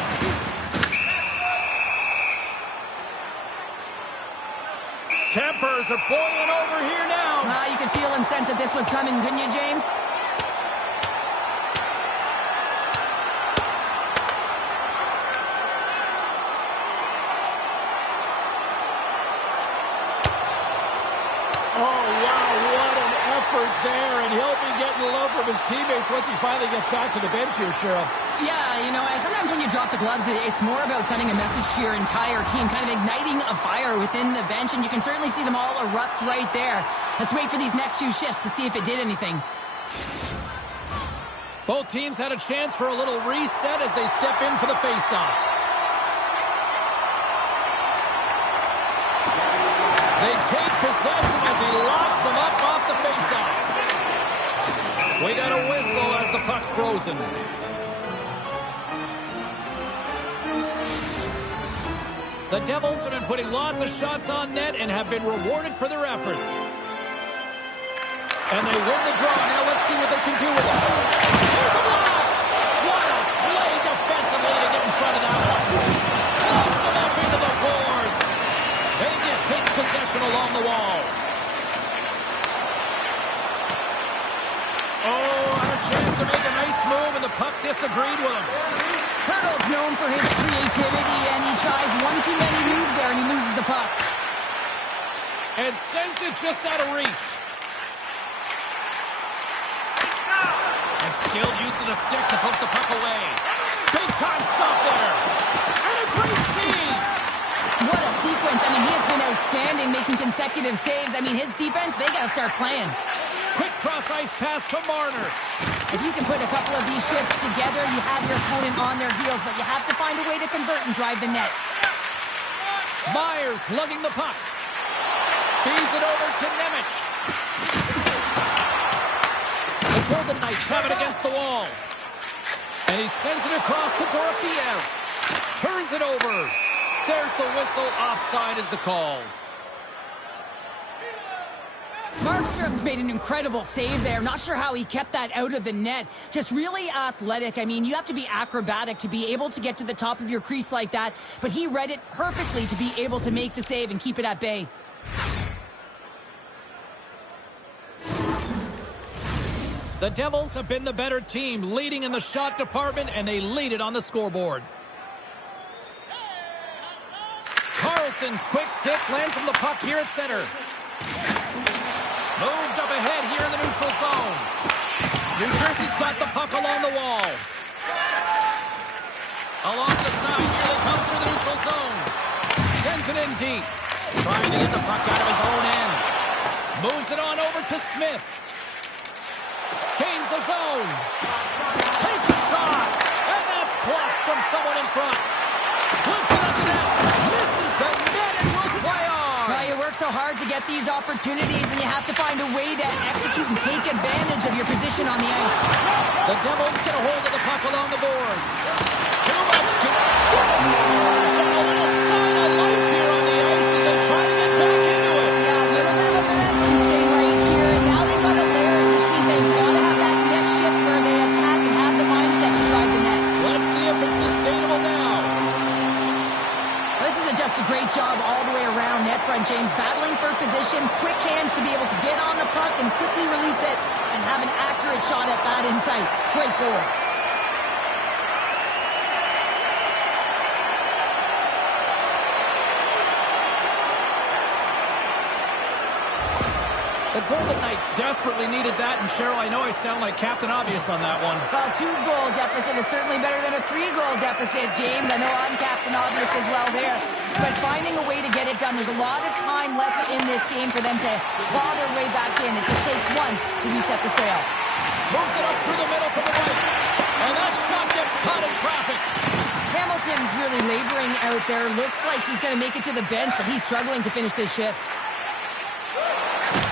Tempers are boiling over here now. You could feel and sense that this was coming, couldn't you, James? There, and he'll be getting love from his teammates once he finally gets back to the bench here, Cheryl. Yeah, you know, sometimes when you drop the gloves, it's more about sending a message to your entire team, kind of igniting a fire within the bench, and you can certainly see them all erupt right there. Let's wait for these next few shifts to see if it did anything. Both teams had a chance for a little reset as they step in for the face-off. They take possession as he locks them up off the face-off. We got a whistle as the puck's frozen. The Devils have been putting lots of shots on net and have been rewarded for their efforts. And they win the draw. Now let's see what they can do with it. Here's a blast! What a play defensively to get in front of that one. Locks them up into the boards. Vegas takes possession along the wall. Oh, had a chance to make a nice move, and the puck disagreed with him. Hurdle's known for his creativity, and he tries one too many moves there, and he loses the puck. And sends it just out of reach. And skilled use of the stick to poke the puck away. Big time stop there. And a great save. What a sequence. I mean, he has been outstanding, making consecutive saves. I mean, his defense, they got to start playing. Quick cross-ice pass to Marner. If you can put a couple of these shifts together, you have your opponent on their heels, but you have to find a way to convert and drive the net. Myers lugging the puck. Feeds it over to Nemec. The Golden Knights have it against the wall. And he sends it across to Dorofeev. Turns it over. There's the whistle. Offside is the call. Markstrom's made an incredible save there. Not sure how he kept that out of the net. Just really athletic. I mean, you have to be acrobatic to be able to get to the top of your crease like that. But he read it perfectly to be able to make the save and keep it at bay. The Devils have been the better team, leading in the shot department, and they lead it on the scoreboard. Carlson's quick stick lands from the puck here at center. Moved up ahead here in the neutral zone. New Jersey's got the puck along the wall. Along the side, here they come through the neutral zone. Sends it in deep. Trying to get the puck out of his own end. Moves it on over to Smith. Gains the zone. Takes a shot. And that's blocked from someone in front. Flips it up the net. Misses the net and will play on. Well, you work so hard to get these opportunities, and you have to find a way to execute and take advantage of your position on the ice. The Devils get a hold of the puck along the boards. Too much control. And a little sign of life here on the ice as they try to get back into it. Yeah, a little bit of a momentum swing right here, and now they've got a layer, which means they've got to have that next shift where they attack and have the mindset to drive the net. Let's see if it's sustainable now. This is just a great job all the way around net front, James. Battling for position, quick hands to be able to get on the puck and quickly release it and have an accurate shot at that in tight. Great goal. The Golden Knights desperately needed that, and Cheryl, I know I sound like Captain Obvious on that one. Well, 2-goal deficit is certainly better than a 3-goal deficit, James. I know I'm Captain Obvious as well there. But finding a way to get it done, there's a lot of time left in this game for them to claw their way back in. It just takes one to reset the sail. Moves it up through the middle from the right. And that shot gets caught in traffic. Hamilton's really laboring out there. Looks like he's going to make it to the bench, but he's struggling to finish this shift.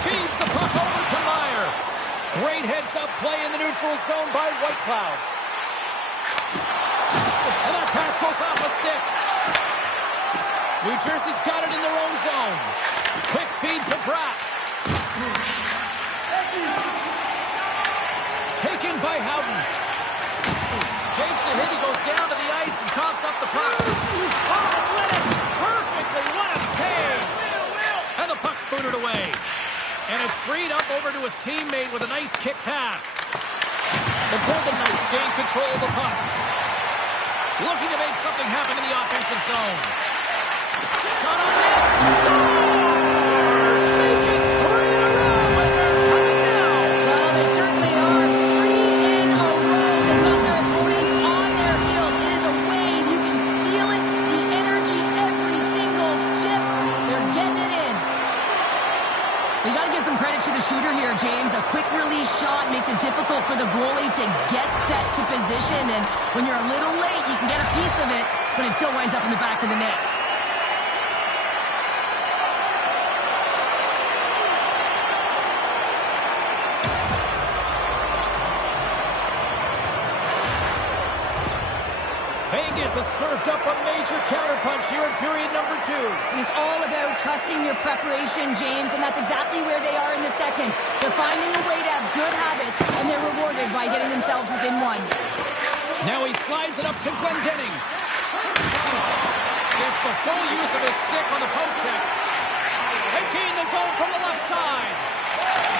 Feeds the puck over to Meyer. Great heads-up play in the neutral zone by Whitecloud. And that pass goes off a stick. New Jersey's got it in their own zone. Quick feed to Bratt. Taken by Howden. Takes a hit, he goes down to the ice and coughs up the puck. Oh, lit it perfectly, what a save! And the puck's booted away. And it's freed up over to his teammate with a nice kick pass. The Golden Knights gain control of the puck. Looking to make something happen in the offensive zone. Shot on net. Stars! Make it 3 in a row, and they're coming now. Well, they certainly are. 3 in a row. They've got their opponents on their heels. It is a wave. You can feel it. The energy every single shift. They're getting it in. You got to give some credit to the shooter here, James. A quick release shot makes it difficult for the goalie to get set to position. And when you're a little late, you can get a piece of it, but it still winds up in the back of the net. Vegas has served up a major counterpunch here in period number 2. And it's all about trusting your preparation, James, and that's exactly where they are in the second. They're finding a way to have good habits, and they're rewarded by getting themselves within 1. Now he slides it up to Glendening. Gets the full use of his stick on the poke check. Emptying the zone from the left side.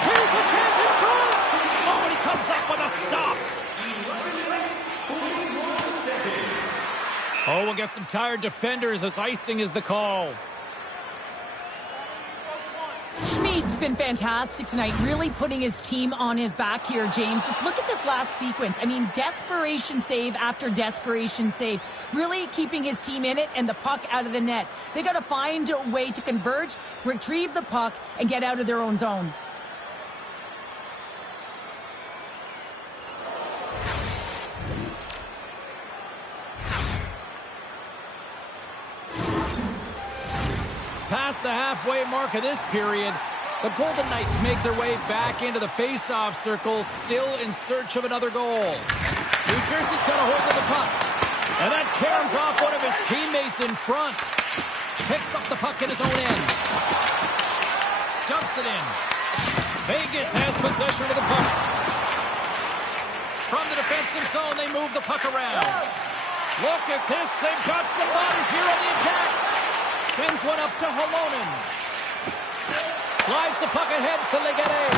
Here's a chance in front. Oh, and he comes up with a stop. Oh, we'll get some tired defenders as icing is the call. Schmid's been fantastic tonight, really putting his team on his back here, James. Just look at this last sequence. I mean, desperation save after desperation save. Really keeping his team in it and the puck out of the net. They got to find a way to converge, retrieve the puck, and get out of their own zone. Past the halfway mark of this period, the Golden Knights make their way back into the face-off circle, still in search of another goal. New Jersey's got a hold of the puck. And that caroms off one of his teammates in front. Picks up the puck in his own end. Dumps it in. Vegas has possession of the puck. From the defensive zone, they move the puck around. Look at this. They've got some bodies here on the attack. Sends one up to Holonen. Slides the puck ahead to Legere.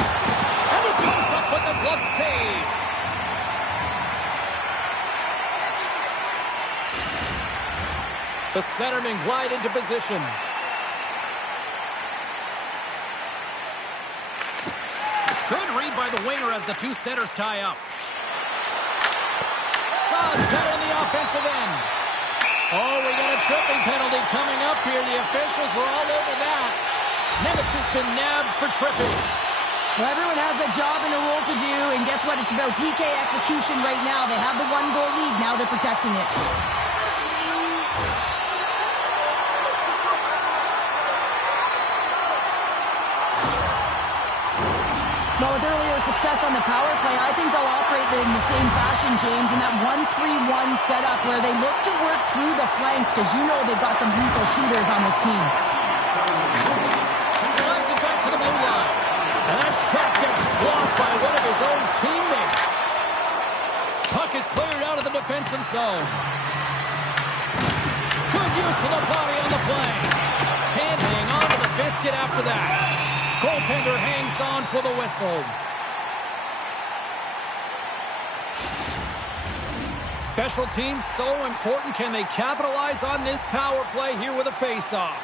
And he comes up with the glove save. The centermen glide into position. Good read by the winger as the two centers tie up. Saad's got it on the offensive end. Oh, we got a tripping penalty coming up here. The officials were all over that. Nemec has been nabbed for tripping. Well, everyone has a job and a role to do, and guess what? It's about PK execution right now. They have the 1-goal lead. Now they're protecting it. Well, with earlier success on the power play, I think they'll operate in the same fashion, James, in that 1-3-1 setup where they look to work through the flanks because you know they've got some lethal shooters on this team. Slides it back to the blue line. And that shot gets blocked by one of his own teammates. Puck is cleared out of the defensive zone. Good use of the body on the play. Can't hang on to the biscuit after that. Goaltender hangs on for the whistle. Special teams so important. Can they capitalize on this power play here with a face-off?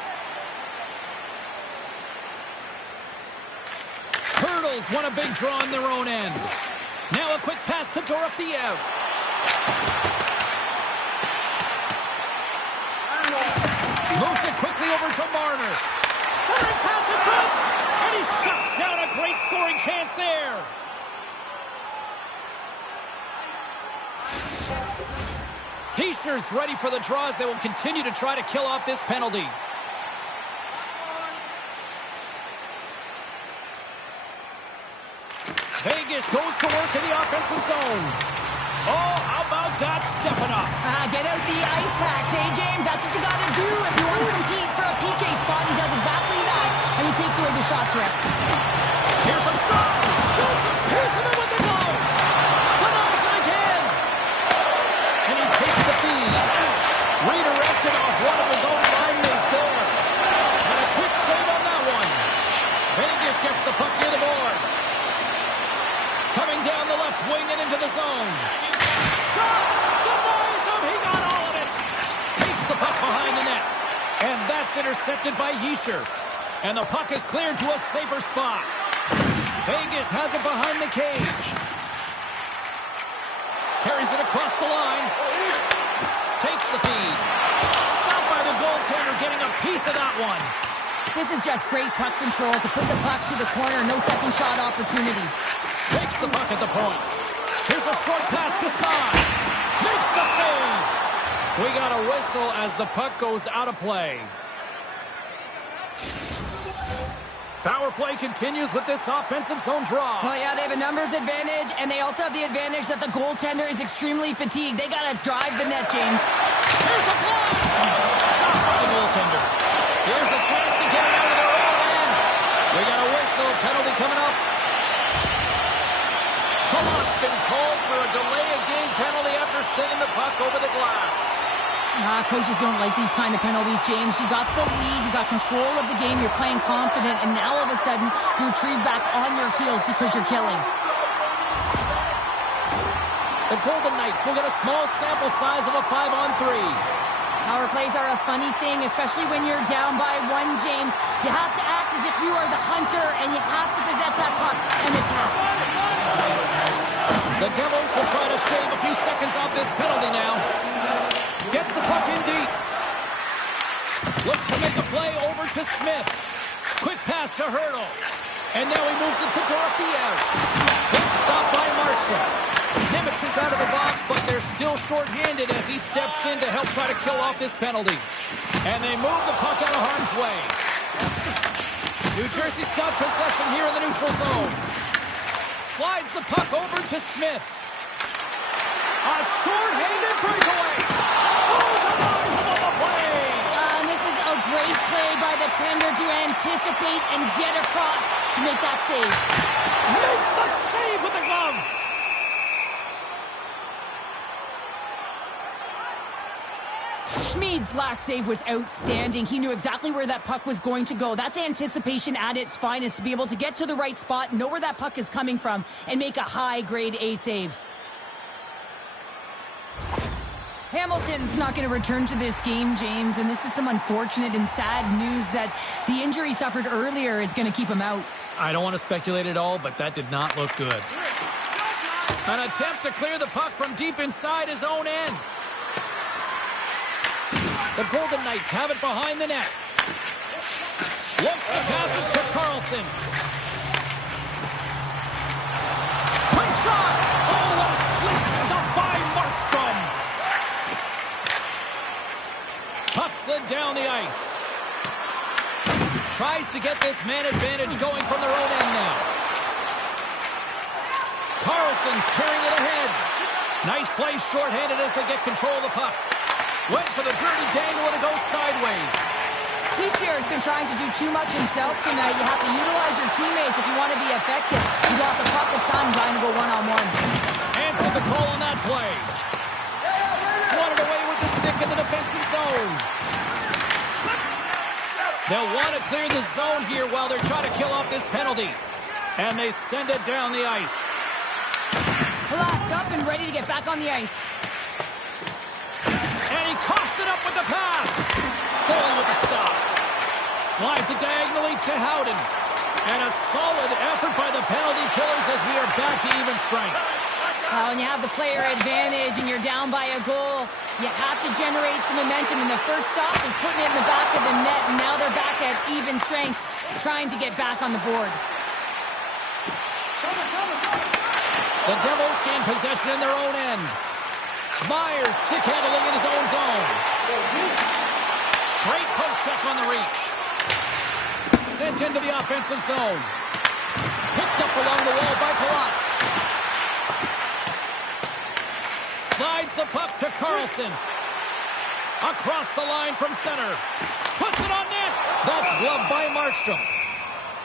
Devils want a big draw on their own end. Now a quick pass to Dorofeev. Moves it quickly over to Marner. Centering pass in front. And he shuts down a great scoring chance there. Heischer's ready for the draws. They will continue to try to kill off this penalty. Vegas goes to work in the offensive zone. Oh, how about that stepping up? Get out the ice packs, eh, James? That's what you got to do if you want to compete for a PK spot. He does exactly that, and he takes away the shot threat. Here's a shot. Gets a piece of it with the goal. Denies it again. And he takes the feed. Redirected off one of his own linemates there. And a quick save on that one. Vegas gets the puck near the boards. Coming down the left wing and into the zone. Shot! Denies him! He got all of it! Takes the puck behind the net. And that's intercepted by Hischer. And the puck is cleared to a safer spot. Vegas has it behind the cage. Carries it across the line. Takes the feed. Stopped by the goaltender, getting a piece of that one. This is just great puck control to put the puck to the corner. No second shot opportunity. Takes the puck at the point. Here's a short pass to Side. Makes the save. We got a whistle as the puck goes out of play. Power play continues with this offensive zone draw. Well, yeah, they have a numbers advantage, and they also have the advantage that the goaltender is extremely fatigued. They got to drive the net, James. Here's a blast. Stopped by the goaltender. Here's a chance to get it out of their own end. We got a whistle. Penalty coming up. Colot's been called for a delay of game penalty after sending the puck over the glass. Coaches don't like these kind of penalties, James. You got the lead, you got control of the game, you're playing confident, and now all of a sudden, you retrieve back on your heels because you're killing. The Golden Knights will get a small sample size of a 5-on-3. Power plays are a funny thing, especially when you're down by one, James. You have to act as if you are the hunter, and you have to possess that puck and attack. The Devils will try to shave a few seconds off this penalty now. Gets the puck in deep. Looks to make a play over to Smith. Quick pass to Hurdle. And now he moves it to Dorofeev. Good stop by Markstrom. Nimitz is out of the box, but they're still short-handed as he steps in to help try to kill off this penalty. And they move the puck out of harm's way. New Jersey's got possession here in the neutral zone. Slides the puck over to Smith. A short-handed breakaway. Oh, denies him on the play. And this is a great play by the tender to anticipate and get across to make that save. Makes the save with the glove. Schmid's last save was outstanding. He knew exactly where that puck was going to go. That's anticipation at its finest, to be able to get to the right spot, know where that puck is coming from, and make a high-grade A save. Hamilton's not going to return to this game, James, and this is some unfortunate and sad news that the injury suffered earlier is going to keep him out. I don't want to speculate at all, but that did not look good. An attempt to clear the puck from deep inside his own end. The Golden Knights have it behind the net. Looks to pass it to Carlson. Quick shot! Oh, what a slick stop by Markstrom. Puck slid down the ice. Tries to get this man advantage going from their own end now. Carlson's carrying it ahead. Nice play shorthanded as they get control of the puck. Went for the dirty dangle and it goes sideways. Hischer has been trying to do too much himself tonight. You have to utilize your teammates if you want to be effective. He lost a puck a ton trying to go one-on-one. Answered the call on that play. Swatted away with the stick in the defensive zone. They'll want to clear the zone here while they're trying to kill off this penalty. And they send it down the ice. Palat's up and ready to get back on the ice. And he coughs it up with the pass. Foley with the stop. Slides it diagonally to Howden. And a solid effort by the penalty killers as we are back to even strength. When you have the player advantage and you're down by a goal, you have to generate some momentum. And the first stop is putting it in the back of the net. And now they're back at even strength, trying to get back on the board. The Devils gain possession in their own end. Myers stick handling in his own zone. Great poke check on the reach. Sent into the offensive zone. Picked up along the wall by Palat. Slides the puck to Carlson. Across the line from center. Puts it on net. That's gloved by Markstrom.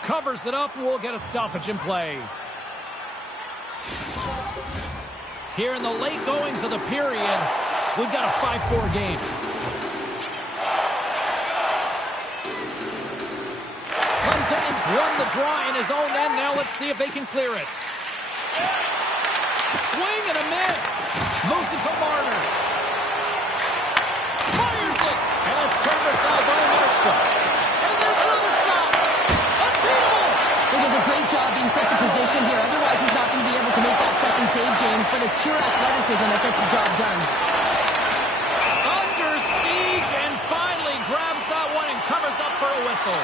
Covers it up and we'll get a stoppage in play. Here in the late goings of the period, we've got a 5-4 game. Clendenin's won the draw in his own end. Now let's see if they can clear it. Swing and a miss. Moves it to Marner. Fires it. And it's turned aside by Markstrom. And there's another stop. Unbeatable. He does a great job being such a position here. Otherwise, he's not going to be able to make that second save, James. But it's pure athleticism that gets the job done. Under siege and finally grabs that one and covers up for a whistle.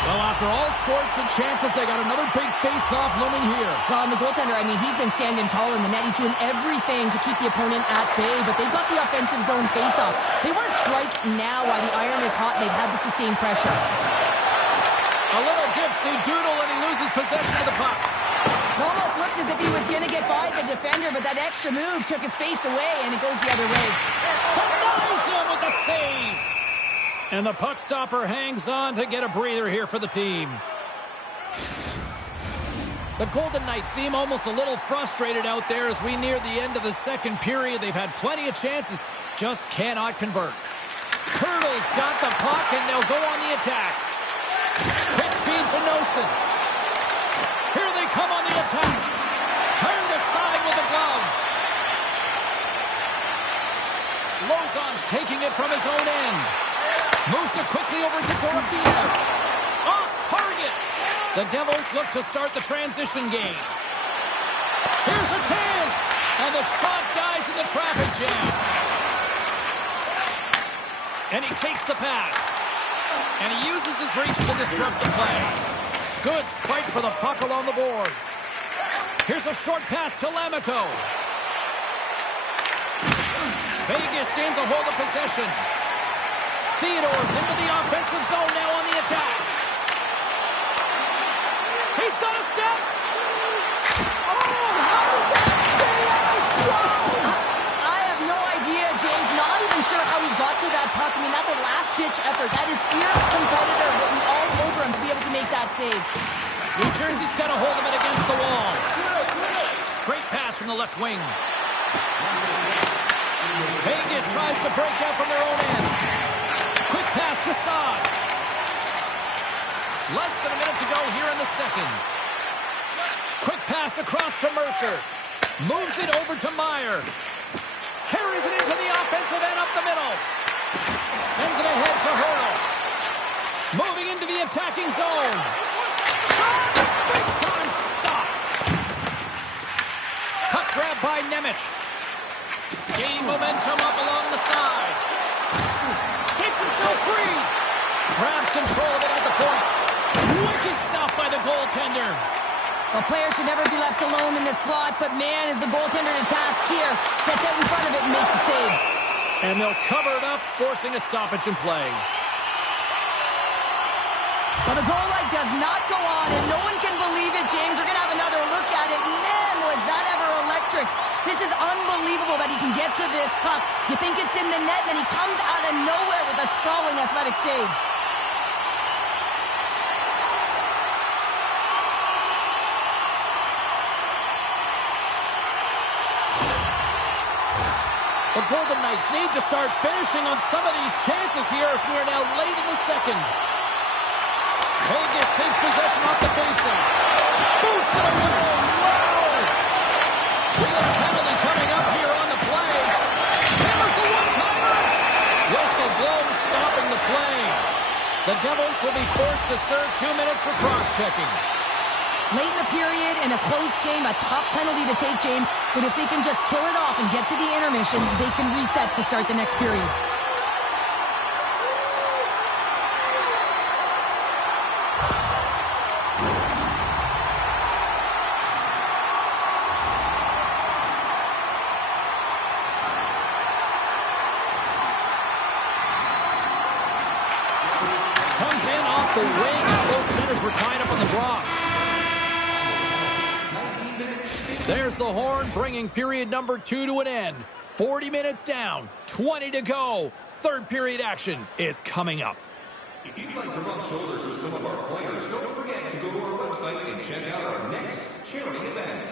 Well, after all sorts of chances, they got another big face-off looming here. Well, and the goaltender, I mean, he's been standing tall in the net. He's doing everything to keep the opponent at bay, but they've got the offensive zone face-off. They want to strike now while the iron is hot. They've had the sustained pressure. A little dipsy doodle and he loses possession of the puck. It almost looked as if he was going to get by the defender, but that extra move took his face away, and it goes the other way. Denies him with the save. And the puck stopper hangs on to get a breather here for the team. The Golden Knights seem almost a little frustrated out there as we near the end of the second period. They've had plenty of chances, just cannot convert. Hurdle's got the puck, and they'll go on the attack. Quick feed to Nosen. Here they come on the attack. Turned aside with a glove. Lozon's taking it from his own end. Moves it quickly over to Dorofino. Off target. The Devils look to start the transition game. Here's a chance. And the shot dies in the traffic jam. And he takes the pass. And he uses his reach to disrupt the play. Good fight for the puck along the boards. Here's a short pass to Lamico. Vegas gains a hold of possession. Theodore's into the offensive zone now on the attack. He's got a step. Oh, how did that stay out? Whoa! I have no idea, James. Not even sure how he got to that puck. I mean, that's a last-ditch effort. That is fierce competitor written all over him to be able to make that save. New Jersey's got a hold of it against the wall. Great pass from the left wing. Vegas tries to break out from their own end. Quick pass to Saad. Less than a minute to go here in the second. Quick pass across to Mercer. Moves it over to Meyer. Carries it into the offensive end up the middle. Sends it ahead to Hurdle. Moving into the attacking zone. Shot! Big time stop. Puck grab by Nemec. Gaining momentum up along the side. Takes himself free. Grabs control of it at the point. Wicked stop by the goaltender. Well, players should never be left alone in this slot, but man, is the goaltender to task here. Gets out in front of it and makes the save. And they'll cover it up, forcing a stoppage in play. Well, the goal light does not go on, and no one can believe it, James. We're going to have another look at it. Man, was that ever electric. This is unbelievable that he can get to this puck. You think it's in the net, and then he comes out of nowhere with a sprawling athletic save. The Golden Knights need to start finishing on some of these chances here as we are now late in the second. Vegas takes possession off the faceoff. Boots it away. Wow! We got a penalty coming up here on the play. Hammers the one-timer. Whistle blows, stopping the play. The Devils will be forced to serve 2 minutes for cross-checking. Late in the period, in a close game, a tough penalty to take, James. But if they can just kill it off and get to the intermission, they can reset to start the next period. Comes in off the wing as both centers were tied up on the draw. There's the horn, bringing period number 2 to an end. 40 minutes down, 20 to go. Third period action is coming up. If you'd like to rub shoulders with some of our players, don't forget to go to our website and check out our next charity event.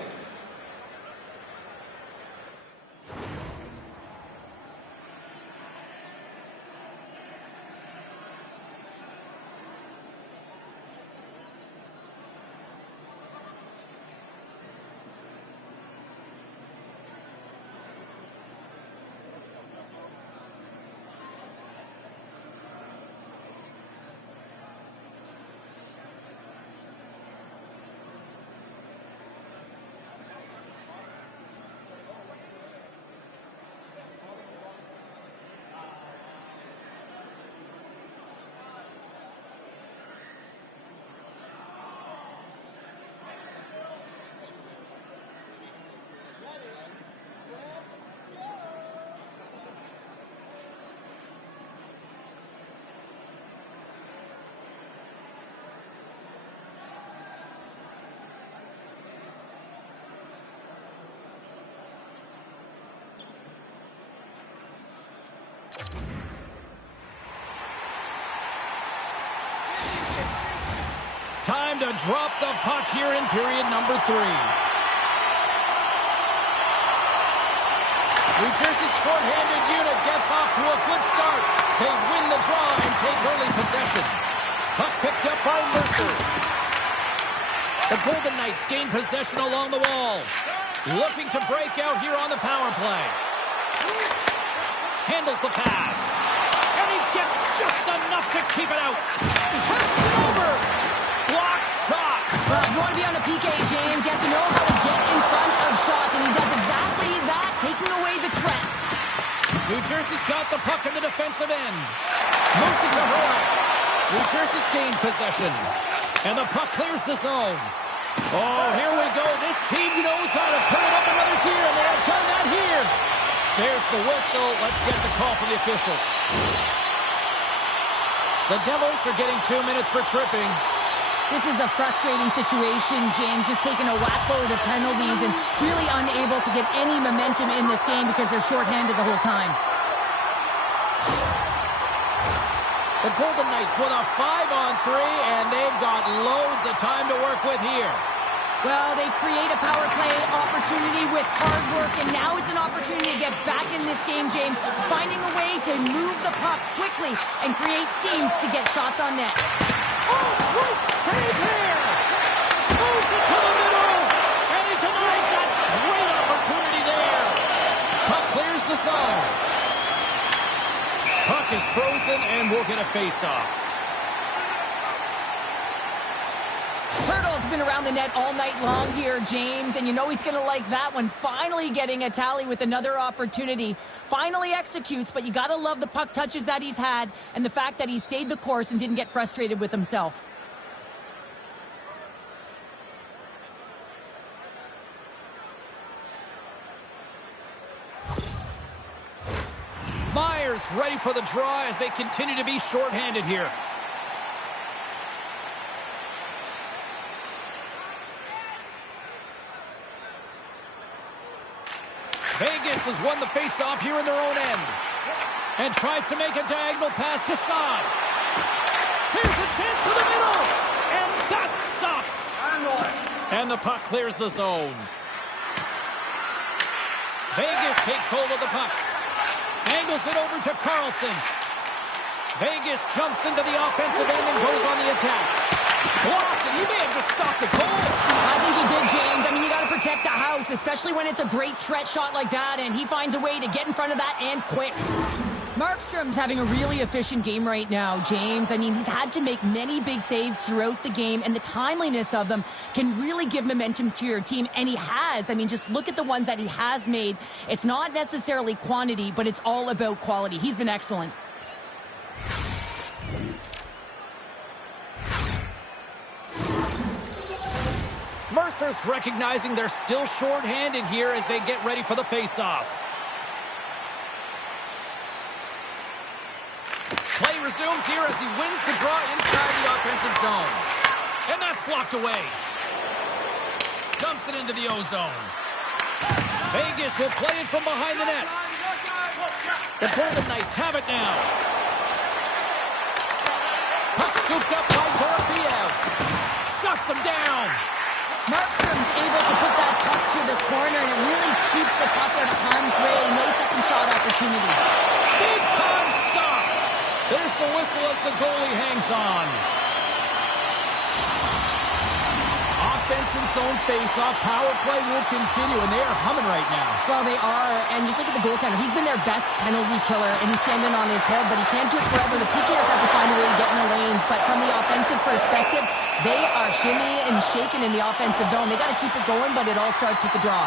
Time to drop the puck here in period number 3. New Jersey's shorthanded unit gets off to a good start. They win the draw and take early possession. Puck picked up by Mercer. The Golden Knights gain possession along the wall. Looking to break out here on the power play. Handles the pass. And he gets just enough to keep it out. He passes it over. Block shot. Well, if you want to be on a PK, James, you have to know how to get in front of shots, and he does exactly that, taking away the threat. New Jersey's got the puck in the defensive end. Moves it to Hurley. New Jersey's gained possession. And the puck clears the zone. Oh, here we go. This team knows how to turn it up another gear, and they have done that here. There's the whistle. Let's get the call from the officials. The Devils are getting 2 minutes for tripping. This is a frustrating situation, James, just taking a whack load of penalties and really unable to get any momentum in this game because they're shorthanded the whole time. The Golden Knights with a 5-on-3, and they've got loads of time to work with here. Well, they create a power play opportunity with hard work, and now it's an opportunity to get back in this game, James, finding a way to move the puck quickly and create seams to get shots on net. Oh, great save here! Moves it to the middle, and he denies that great opportunity there. Puck clears the zone. Puck is frozen, and we'll get a face-off. Hurdle's been around the net all night long here, James, and you know he's going to like that one. Finally getting a tally with another opportunity. Finally executes, but you got to love the puck touches that he's had and the fact that he stayed the course and didn't get frustrated with himself. Myers ready for the draw as they continue to be shorthanded here. Vegas has won the faceoff here in their own end. And tries to make a diagonal pass to Saad. Here's a chance to the middle. And that's stopped. And the puck clears the zone. Vegas takes hold of the puck. Angles it over to Carlson. Vegas jumps into the offensive end and goes on the attack. Blocked, and he may have just stopped the goal. I think he did, James. I mean, you got to protect the house, especially when it's a great threat shot like that, and he finds a way to get in front of that and quick. Markstrom's having a really efficient game right now, James. I mean, he's had to make many big saves throughout the game, and the timeliness of them can really give momentum to your team, and he has. I mean, just look at the ones that he has made. It's not necessarily quantity, but it's all about quality. He's been excellent. Mercer's recognizing they're still short-handed here as they get ready for the face-off. Play resumes here as he wins the draw inside the offensive zone. And that's blocked away. Dumps it into the O-zone. Vegas will play it from behind the net. The Golden Knights have it now. Puck scooped up by Dorofeev. Shuts him down. Markstrom's able to put that puck to the corner, and it really keeps the puck out of harm's way. No second shot opportunity. Big time stop. There's the whistle as the goalie hangs on. Offensive zone face-off. Power play will continue, and they are humming right now. Well, they are, and just look at the goaltender. He's been their best penalty killer, and he's standing on his head, but he can't do it forever. The PKers have to find a way to get in the lanes, but from the offensive perspective, they are shimmying and shaking in the offensive zone. They got to keep it going, but it all starts with the draw.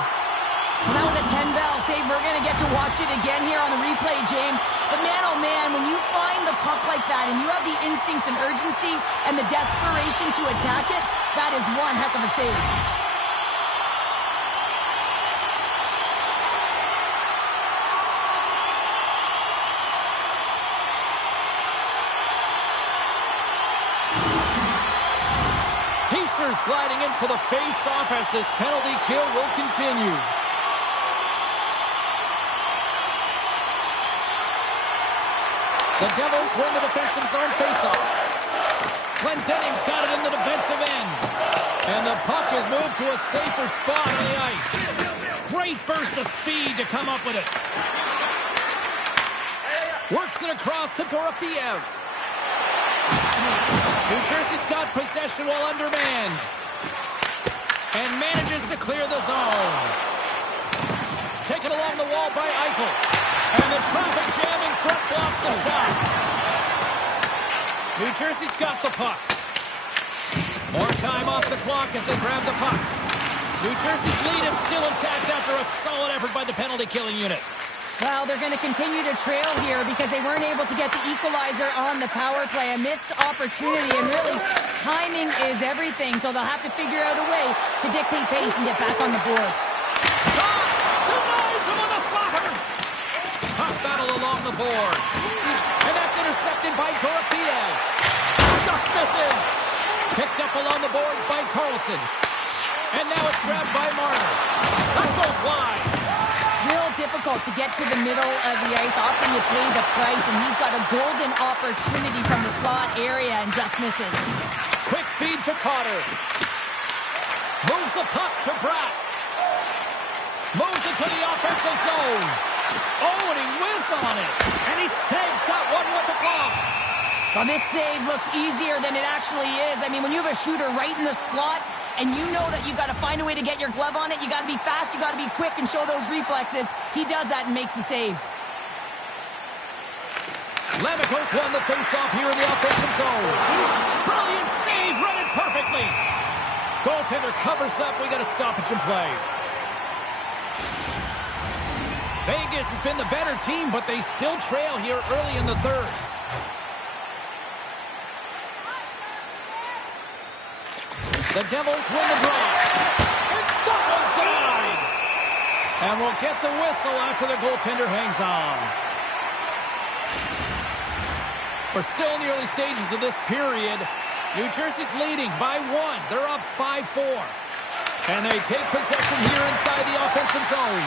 Well, that was a 10-bell save. We're going to get to watch it again here on the replay, James. But man, oh man, when you find the puck like that and you have the instincts and urgency and the desperation to attack it, that is one heck of a save. Heischer's gliding in for the face-off as this penalty kill will continue. The Devils win the defensive zone face-off. Glendenning's got it in the defensive end. And the puck is moved to a safer spot on the ice. Great burst of speed to come up with it. Works it across to Dorofeev. New Jersey's got possession while undermanned. And manages to clear the zone. Taken along the wall by Eichel. And the traffic jam in front blocks the shot. New Jersey's got the puck. More time off the clock as they grab the puck. New Jersey's lead is still intact after a solid effort by the penalty-killing unit. Well, they're going to continue to trail here because they weren't able to get the equalizer on the power play. A missed opportunity, and really, timing is everything, so they'll have to figure out a way to dictate pace and get back on the board. Denies him on the slapper! Puck battle along the boards. And that's intercepted by Dorofeev. Just misses. Picked up along the boards by Carlson. And now it's grabbed by Marner. That goes wide. Real difficult to get to the middle of the ice. Often you pay the price, and he's got a golden opportunity from the slot area and just misses. Quick feed to Cotter. Moves the puck to Bratt. Moves it to the offensive zone. Oh, and he whiffs on it. And he stays that one with the glove. Well, this save looks easier than it actually is. I mean, when you have a shooter right in the slot, and you know that you've got to find a way to get your glove on it, you got to be fast, you got to be quick, and show those reflexes. He does that and makes the save. Lamikos won the face-off here in the offensive zone. Brilliant save, read it perfectly. Goaltender covers up. We got a stoppage in play. Vegas has been the better team, but they still trail here early in the third. The Devils win the draw. And that one's denied. And we'll get the whistle after the goaltender hangs on. We're still in the early stages of this period. New Jersey's leading by 1. They're up 5-4. And they take possession here inside the offensive zone.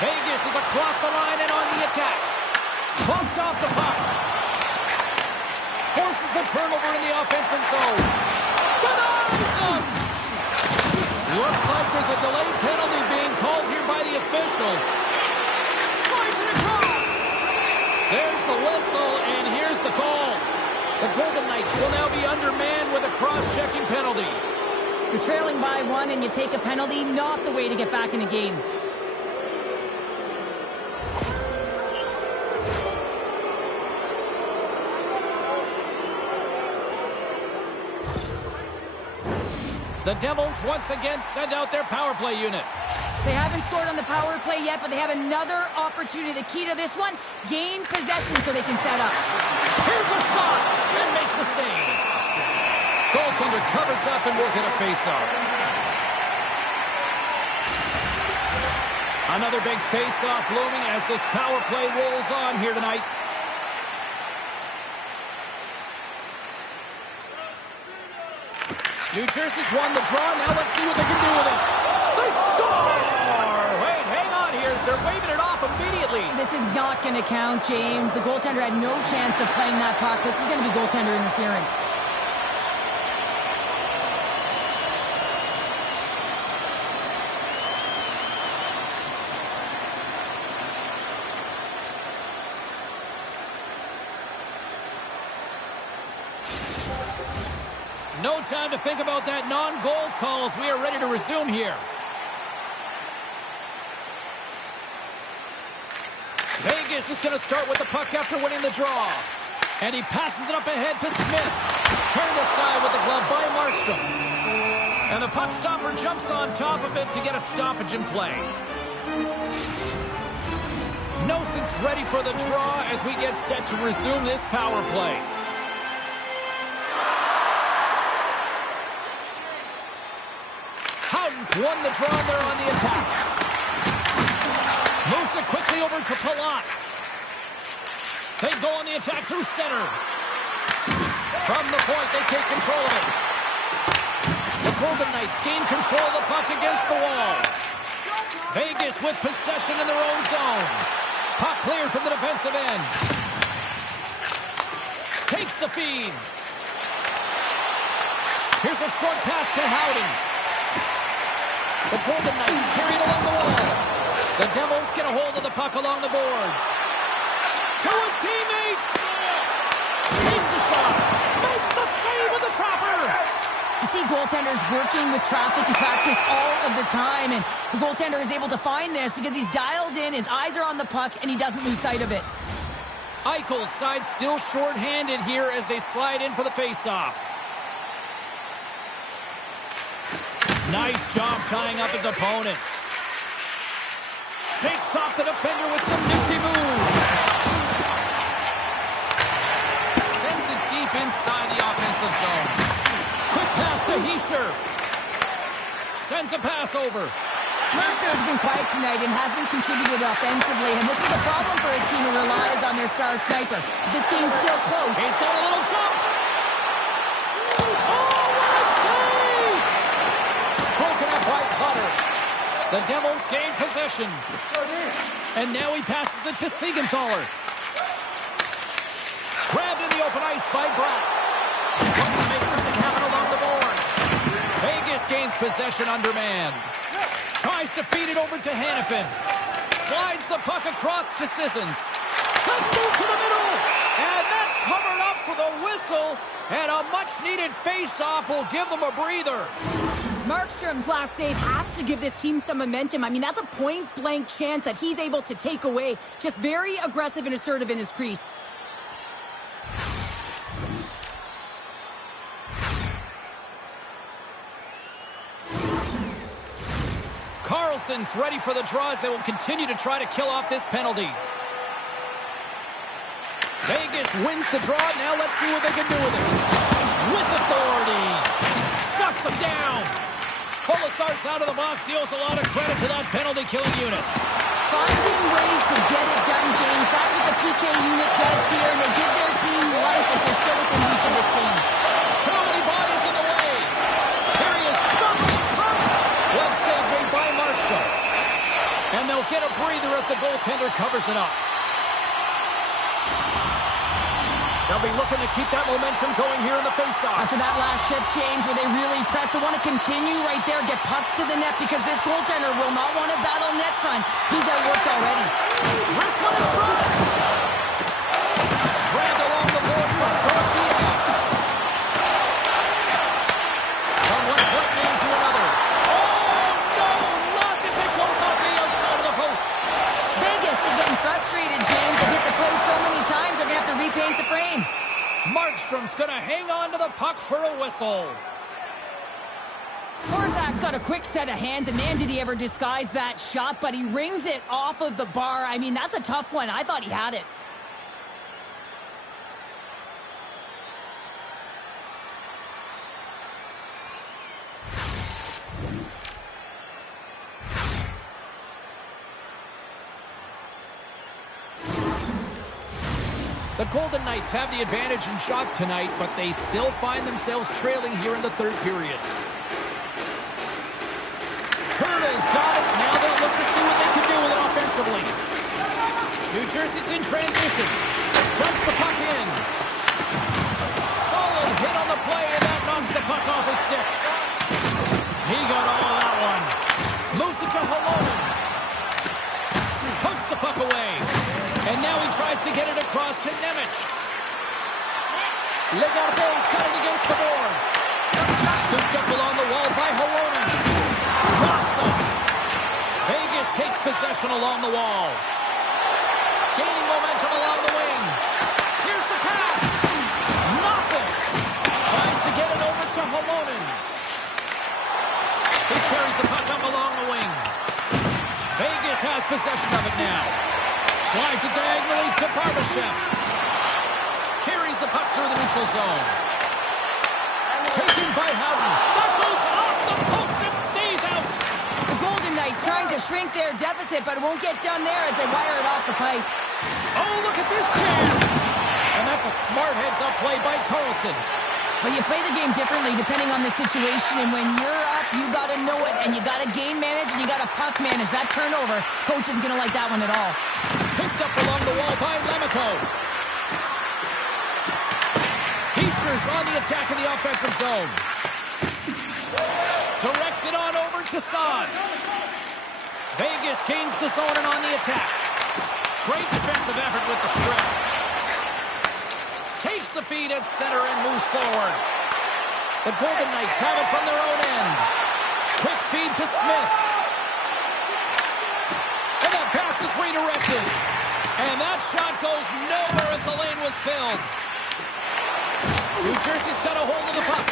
Vegas is across the line and on the attack. Bumped off the puck. Forces the turnover in the offensive zone. Denies him! Looks like there's a delayed penalty being called here by the officials. Slides it across. There's the whistle, and here's the call. The Golden Knights will now be undermanned with a cross-checking penalty. You're trailing by 1 and you take a penalty, not the way to get back in the game. The Devils once again send out their power play unit. They haven't scored on the power play yet, but they have another opportunity. The key to this one, gain possession so they can set up. Here's a shot and makes the save. Goaltender covers up and will get a face-off. Another big face-off looming as this power play rolls on here tonight. New Jersey's won the draw. Now let's see what they can do with it. They score! Wait, hang on here. They're waving it off immediately. This is not going to count, James. The goaltender had no chance of playing that puck. This is going to be goaltender interference. No time to think about that non-goal calls. We are ready to resume here. Vegas is going to start with the puck after winning the draw. And he passes it up ahead to Smith. Turned aside with the glove by Markstrom. And the puck stopper jumps on top of it to get a stoppage in play. Noson's ready for the draw as we get set to resume this power play. Howden's won the draw there on the attack. Moves it quickly over to Palat. They go on the attack through center. From the point, they take control of it. The Golden Knights gain control of the puck against the wall. Vegas with possession in their own zone. Puck cleared from the defensive end. Takes the feed. Here's a short pass to Howden. The Golden Knights carried along the wall. The Devils get a hold of the puck along the boards. To his teammate. Takes the shot. Makes the save with the trapper. You see goaltenders working with traffic in practice all of the time, and the goaltender is able to find this because he's dialed in, his eyes are on the puck, and he doesn't lose sight of it. Eichel's side still short-handed here as they slide in for the face-off. Nice job tying up his opponent. Shakes off the defender with some nifty moves. Sends it deep inside the offensive zone. Quick pass to Hischier. Sends a pass over. Mercer has been quiet tonight and hasn't contributed offensively, and this is a problem for his team who relies on their star sniper. This game's still close. He's got a little jump. Oh, what a save! Broken up by Cutter. The Devils gain possession. And now he passes it to Siegenthaler. Grabbed in the open ice by Bratt. Looking to make something happen along the boards. Vegas gains possession undermanned. Tries to feed it over to Hannafin. Slides the puck across to Sissons. Let's move to the middle. And that's covered up for the whistle. And a much-needed face-off will give them a breather. Markstrom's last save has to give this team some momentum. I mean, that's a point-blank chance that he's able to take away. Just very aggressive and assertive in his crease. Carlson's ready for the draws. They will continue to try to kill off this penalty. Vegas wins the draw. Now let's see what they can do with it. With authority. Shuts them down. Polisar's out of the box. He owes a lot of credit to that penalty-killing unit. Finding ways to get it done, James. That's what the PK unit does here, and they give their team life as they're still within reach of this game. Too many bodies in the way. Here he is, shot in front. Well saved made by Markstrom. And they'll get a breather as the goaltender covers it up. They'll be looking to keep that momentum going here in the faceoff. After that last shift change where they really press, they want to continue right there, get pucks to the net because this goaltender will not want to battle net front. He's outworked already. Wrestling in front. Grabbed along the boards by Dorothea. From one point man to another. Oh, no! Luck as it goes off the outside of the post. Vegas is getting frustrated, James. They've hit the post so many times, they're going to have to repaint the frame. Markstrom's going to hang on to the puck for a whistle. quarterback's got a quick set of hands, and man, did he ever disguise that shot, but he rings it off of the bar. I mean, that's a tough one. I thought he had it. The Golden Knights have the advantage in shots tonight, but they still find themselves trailing here in the third period. Hurdle's got it. Now they'll look to see what they can do with it offensively. New Jersey's in transition. Dumps the puck in. Solid hit on the play, and that knocks the puck off his stick. He got all of that one. Moves it to Holonen. Pokes the puck away. And now he tries to get it across to Nemec. Legarde's got it against the boards. Scooped up along the wall by Holonen. Rocks him. Vegas takes possession along the wall. Gaining momentum along the wing. Here's the pass. Nothing. Tries to get it over to Holonen. He carries the puck up along the wing. Vegas has possession of it now. Slides it diagonally to Barbashev. Carries the puck through the neutral zone. Taken by Howden. That goes off the post and stays out. The Golden Knights trying to shrink their deficit, but it won't get done there as they wire it off the pipe. Oh, look at this chance. And that's a smart heads-up play by Carlson. But you play the game differently depending on the situation, and when you're up, you got to know it, and you got to game manage, and you got to puck manage. That turnover, coach isn't going to like that one at all. Picked up along the wall by Lemico. Heischer's on the attack in the offensive zone. Directs it on over to Saad. Vegas gains the zone and on the attack. Great defensive effort with the strip. Takes the feed at center and moves forward. The Golden Knights have it from their own end. Quick feed to Smith. And that pass is redirected. And that shot goes nowhere as the lane was filled. New Jersey's got a hold of the puck.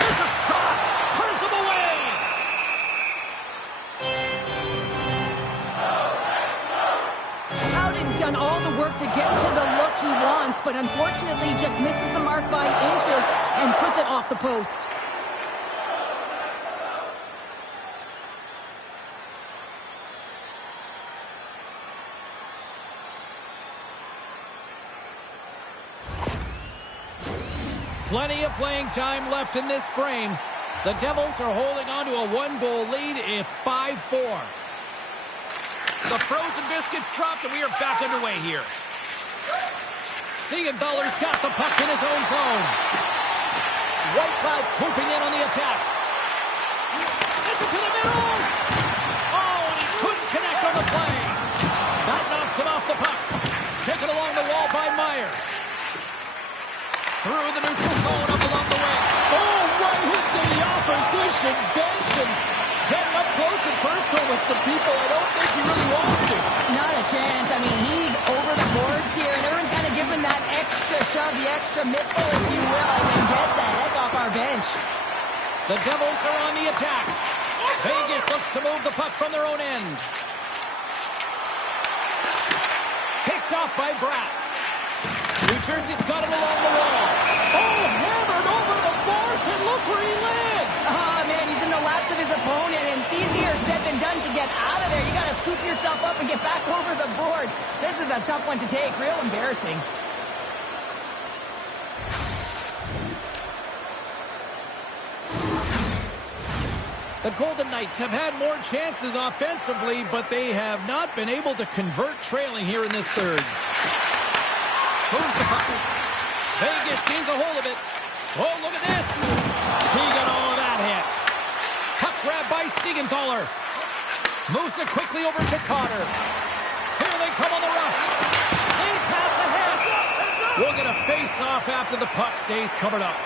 There's a shot. Turns him away. Howden's done all the work to get to the look he wants, but unfortunately just misses the mark by inches and puts it off the post. Plenty of playing time left in this frame. The Devils are holding on to a one-goal lead. It's 5-4. The frozen biscuits dropped, and we are back underway here. Siegenthaler's got the puck in his own zone. Whitecloud swooping in on the attack. Sends it to the middle. Oh, and he couldn't connect on the play. That knocks him off the puck. Taken along the wall by Meyer. Through the neutral zone up along the wing. Oh, right into the opposition bench and getting up close and personal with some people I don't think he really wants to. Not a chance. I mean, he's over the boards here, and everyone's kind of giving that extra shove, the extra middle, if you will, and then get the heck off our bench. The Devils are on the attack. Vegas looks to move the puck from their own end. Picked off by Bratt. New Jersey's got it along the wall. Oh, hammered over the boards, and look where he lands. Oh, man, he's in the laps of his opponent, and it's easier said than done to get out of there. You got to scoop yourself up and get back over the boards. This is a tough one to take. Real embarrassing. The Golden Knights have had more chances offensively, but they have not been able to convert trailing here in this third. Moves the puck. Vegas gains a hold of it. Oh, look at this. He got all of that hit. Puck grab by Siegenthaler. Moves it quickly over to Cotter. Here they come on the rush. They pass ahead. We'll get a face-off after the puck stays covered up.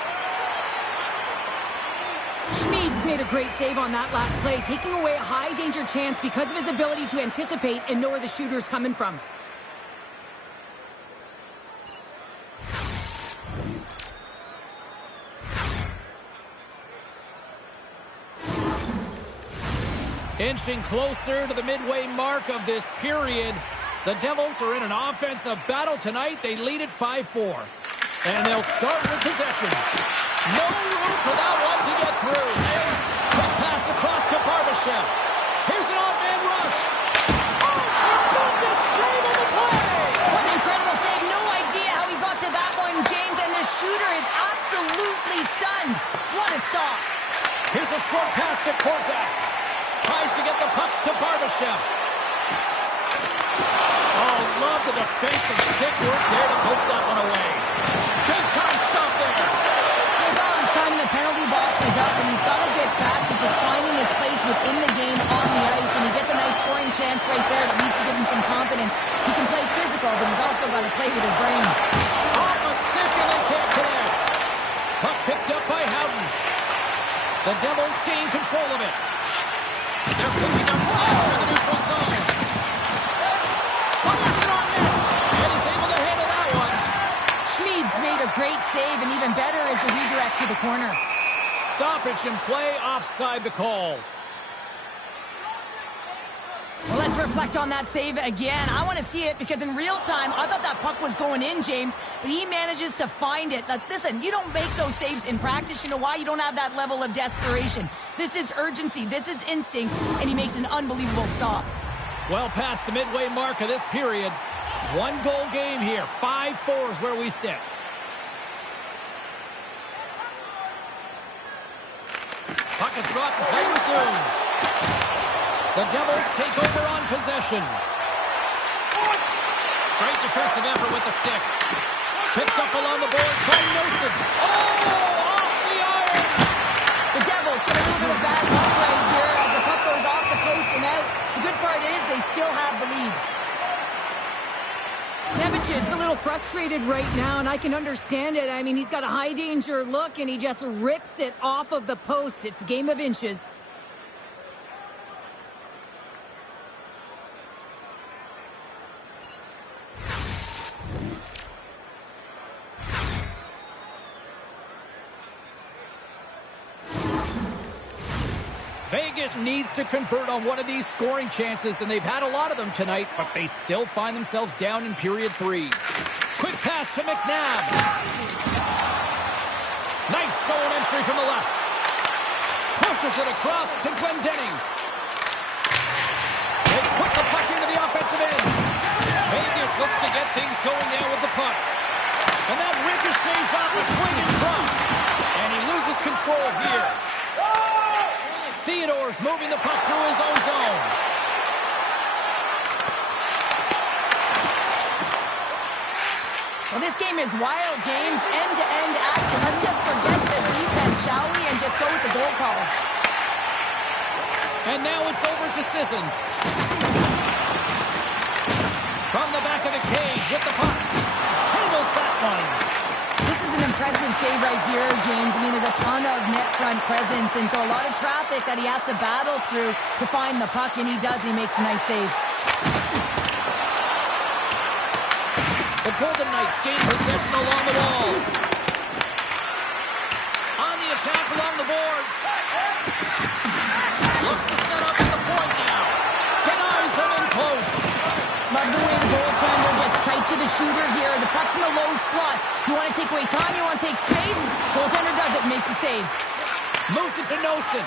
Schmid's made a great save on that last play, taking away a high-danger chance because of his ability to anticipate and know where the shooter's coming from. Inching closer to the midway mark of this period. The Devils are in an offensive battle tonight. They lead at 5-4. And they'll start with possession. No room for that one to get through. Quick pass across to Barbashev. Here's an odd-man rush. Oh, tremendous save on the play. What an incredible save. No idea how he got to that one, James. And the shooter is absolutely stunned. What a stop. Here's a short pass to Korzak. Tries to get the puck to Barbashev. Oh, love the defensive stick work there to poke that one away. Big time stop there. Don's time in the penalty box is up, and he's got to get back to just finding his place within the game on the ice, and he gets a nice scoring chance right there that needs to give him some confidence. He can play physical, but he's also got to play with his brain. Off a stick, and they can't connect. Puck picked up by Houghton. The Devils gain control of it. They're picking up snaps in the neutral zone. Fires it on net, and he's able to handle that one. Schmid's made a great save, and even better is the redirect to the corner. Stoppage in play, offside the call. Well, let's reflect on that save again. I want to see it because in real time, I thought that puck was going in, James, but he manages to find it. Now, listen, you don't make those saves in practice. You know why? You don't have that level of desperation. This is urgency. This is instinct, and he makes an unbelievable stop. Well past the midway mark of this period. One goal game here. 5-4 is where we sit. Puck is dropped and play resumes. The Devils take over on possession. Great defensive effort with the stick. Picked up along the boards by Nelson. Oh, off the iron. The Devils get a little bit of bad luck right here as the puck goes off the post and out. The good part is they still have the lead. Nevic is a little frustrated right now, and I can understand it. I mean, he's got a high-danger look, and he just rips it off of the post. It's a game of inches. Vegas needs to convert on one of these scoring chances, and they've had a lot of them tonight, but they still find themselves down in period 3. Quick pass to McNabb. Nice zone entry from the left. Pushes it across to Glendening. They put the puck into the offensive end. Vegas looks to get things going now with the puck. And that ricochets off a swing in front. And he loses control here. Theodore's moving the puck through his own zone. Well, this game is wild, James. End-to-end action. Let's just forget the defense, shall we, and just go with the goal calls. And now it's over to Sissons. From the back of the cage with the puck. Handles that one. This is an impressive save right here, James. I mean, there's a ton of net front presence, and so a lot of traffic that he has to battle through to find the puck, and he does, and he makes a nice save. The Golden Knights gain possession along the wall. On the attack along the boards. Looks to set up at the point now. Denies him in close. Love the way the goaltender gets tight to the shooter here. The puck's in the low slot. You want to take away time, you want to take space. Goaltender does it, makes the save. Moves it to Nosen.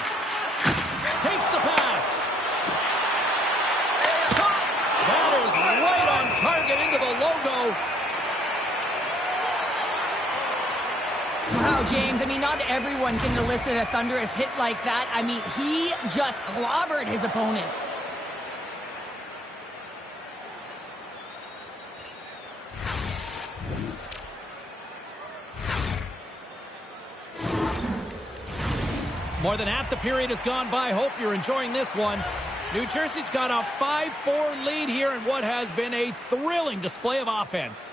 Takes the pass. Shot. That is right on target into the logo. Wow, James, I mean, not everyone can elicit a thunderous hit like that. I mean, he just clobbered his opponent. More than half the period has gone by. Hope you're enjoying this one. New Jersey's got a 5-4 lead here in what has been a thrilling display of offense.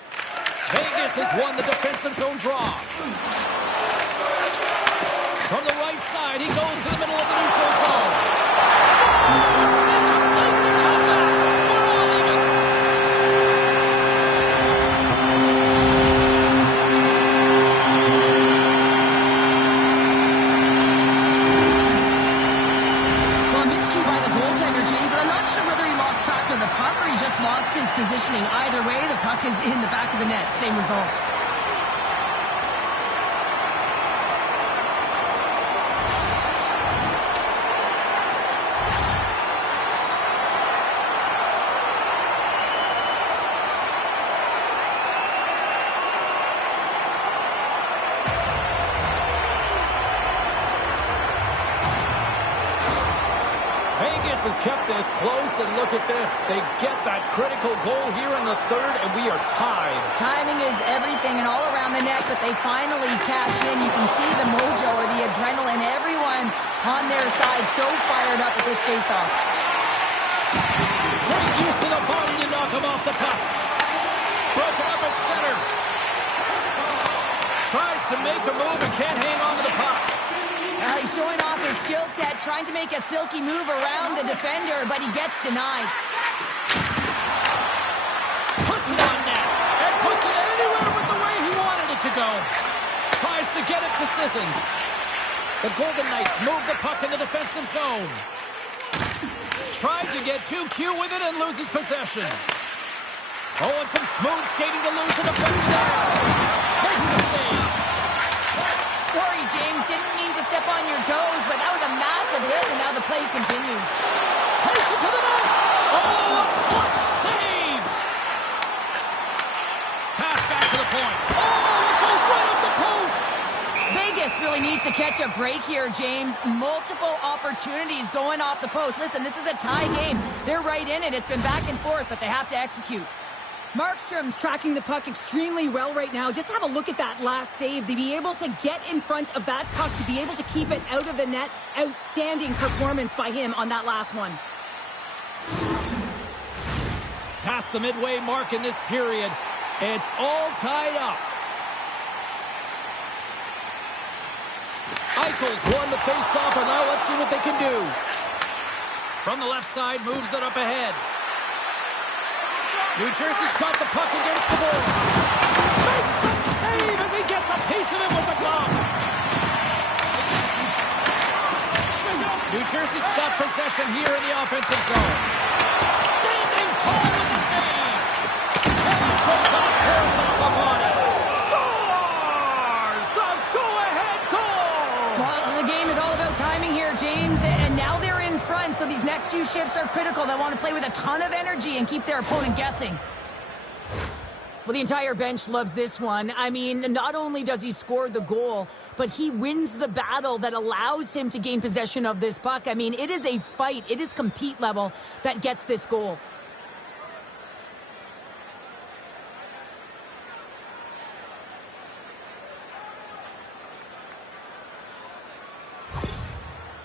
Vegas has won the defensive zone draw. From the right side, he goes to the middle of the neutral zone. Scores! They complete the comeback. We're all even. Well, a miscue by the goal result. Has kept this close, and look at this. They get that critical goal here in the third, and we are tied. Timing is everything and all around the net, but they finally cash in. You can see the mojo or the adrenaline, everyone on their side so fired up at this faceoff. Great use of the body to knock him off the puck. Broken up at center. Tries to make a move and can't hang on to the puck. He's showing off his skill set, trying to make a silky move around the defender, but he gets denied. Puts it on net, and puts it anywhere but the way he wanted it to go. Tries to get it to Sissons. The Golden Knights move the puck in the defensive zone. Tried to get too cute with it and loses possession. Oh, and some smooth skating to lose the defender. Makes the save. Sorry, James, didn't mean to step on your toes, but that was a massive hit, and now the play continues. Takes it to the net. Oh, a clutch save. Pass back to the point. Oh, it goes right up the post. Vegas really needs to catch a break here, James. Multiple opportunities going off the post. Listen, this is a tie game. They're right in it. It's been back and forth, but they have to execute. Markstrom's tracking the puck extremely well right now. Just have a look at that last save. To be able to get in front of that puck, to be able to keep it out of the net. Outstanding performance by him on that last one. Past the midway mark in this period. It's all tied up. Eichel's won the face-off, and now let's see what they can do. From the left side, moves it up ahead. New Jersey's got the puck against the boards. Makes the save as he gets a piece of it with the glove. New Jersey's got possession here in the offensive zone. Standing tall with the save. And it goes off, tears off the body. Scores the go-ahead goal. Well, the game is all about timing here, James, and now they're in front, so these next few shifts are critical. They want to play with a ton of energy and keep their opponent guessing. Well, the entire bench loves this one. I mean, not only does he score the goal, but he wins the battle that allows him to gain possession of this puck. I mean, it is a fight. It is compete level that gets this goal.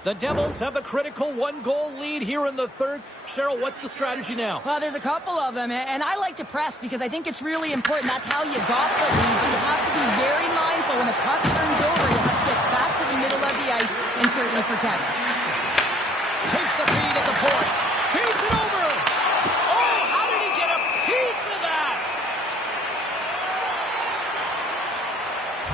The Devils have the critical one-goal lead here in the third. Cheryl, what's the strategy now? Well, there's a couple of them, and I like to press because I think it's really important. That's how you got the lead, but you have to be very mindful. When the puck turns over, you have to get back to the middle of the ice and certainly protect. Takes the feed at the point. Feeds it over. Oh, how did he get a piece of that?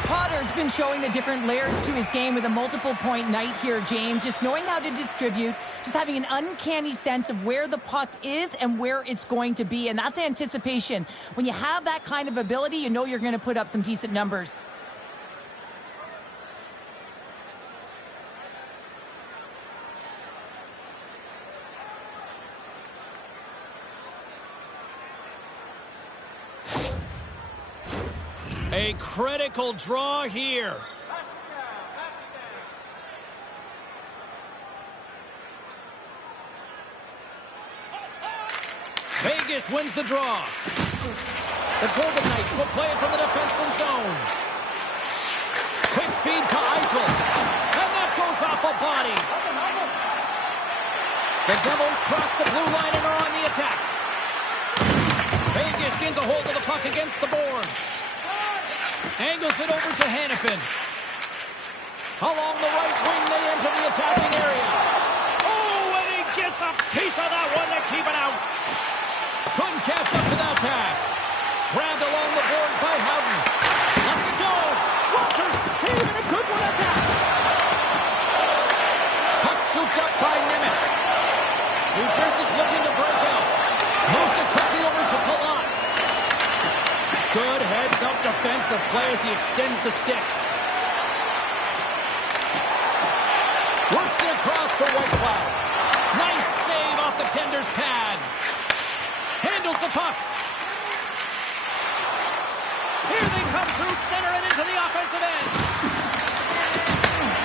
Potter's been showing the different layers to his game with a multiple-point night here, James. Just knowing how to distribute, just having an uncanny sense of where the puck is and where it's going to be, and that's anticipation. When you have that kind of ability, you know you're going to put up some decent numbers. A critical draw here. Vegas wins the draw. The Golden Knights will play it from the defensive zone. Quick feed to Eichel. And that goes off a body. The Devils cross the blue line and are on the attack. Vegas gains a hold of the puck against the boards. Angles it over to Hannafin. Along the right wing, they enter the attacking area. Oh, and he gets a piece of that one to keep it out. Couldn't catch up to that pass. Grabbed along the boards by Howden. Lets it go. Walker saving a good one at that. Puck scooped up by Nemeth. New Jersey's looking to break out. Moves it quickly over to Palat. Good heads-up aggressive play as he extends the stick. Works it across for White Cloud. Nice save off the tender's pad. Handles the puck. Here they come through center and into the offensive end.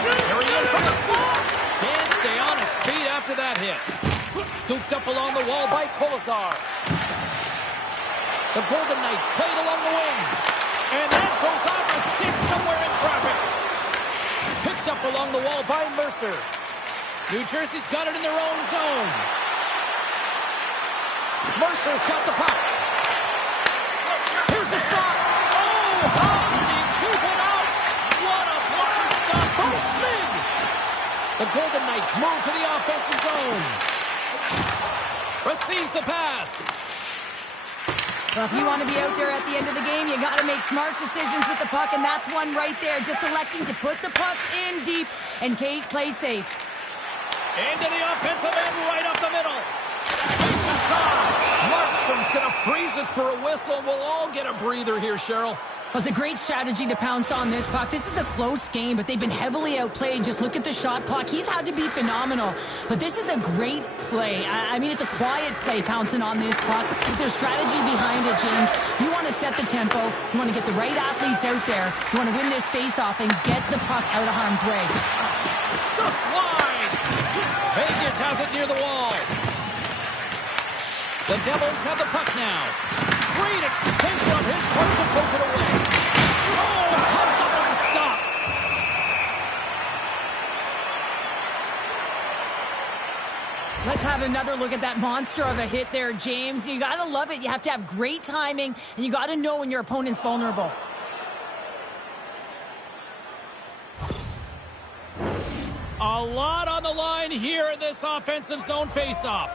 Here he is from the slot. Can't stay on his feet after that hit. Scooped up along the wall by Kolesar. The Golden Knights played along the wing. And that goes off a stick somewhere in traffic. Picked up along the wall by Mercer. New Jersey's got it in their own zone. Mercer's got the puck. Here's a shot. Oh, how did he keep it out? What a blocker stop for Schmid. The Golden Knights move to the offensive zone. Receives the pass. Well, if you want to be out there at the end of the game, you got to make smart decisions with the puck, and that's one right there. Just electing to put the puck in deep and play safe. Into the offensive end, right up the middle. Takes a shot. Markstrom's going to freeze it for a whistle. We'll all get a breather here, Cheryl. Well, it's a great strategy to pounce on this puck. This is a close game, but they've been heavily outplayed. Just look at the shot clock. He's had to be phenomenal. But this is a great play. I mean, it's a quiet play pouncing on this puck. With their strategy behind it, James, you want to set the tempo. You want to get the right athletes out there. You want to win this face-off and get the puck out of harm's way. Just wide. Vegas has it near the wall. The Devils have the puck now. Great extension on his part to poke it away. Oh, comes up with the stop. Let's have another look at that monster of a hit there, James. You got to love it. You have to have great timing, and you got to know when your opponent's vulnerable. A lot on the line here in this offensive zone faceoff.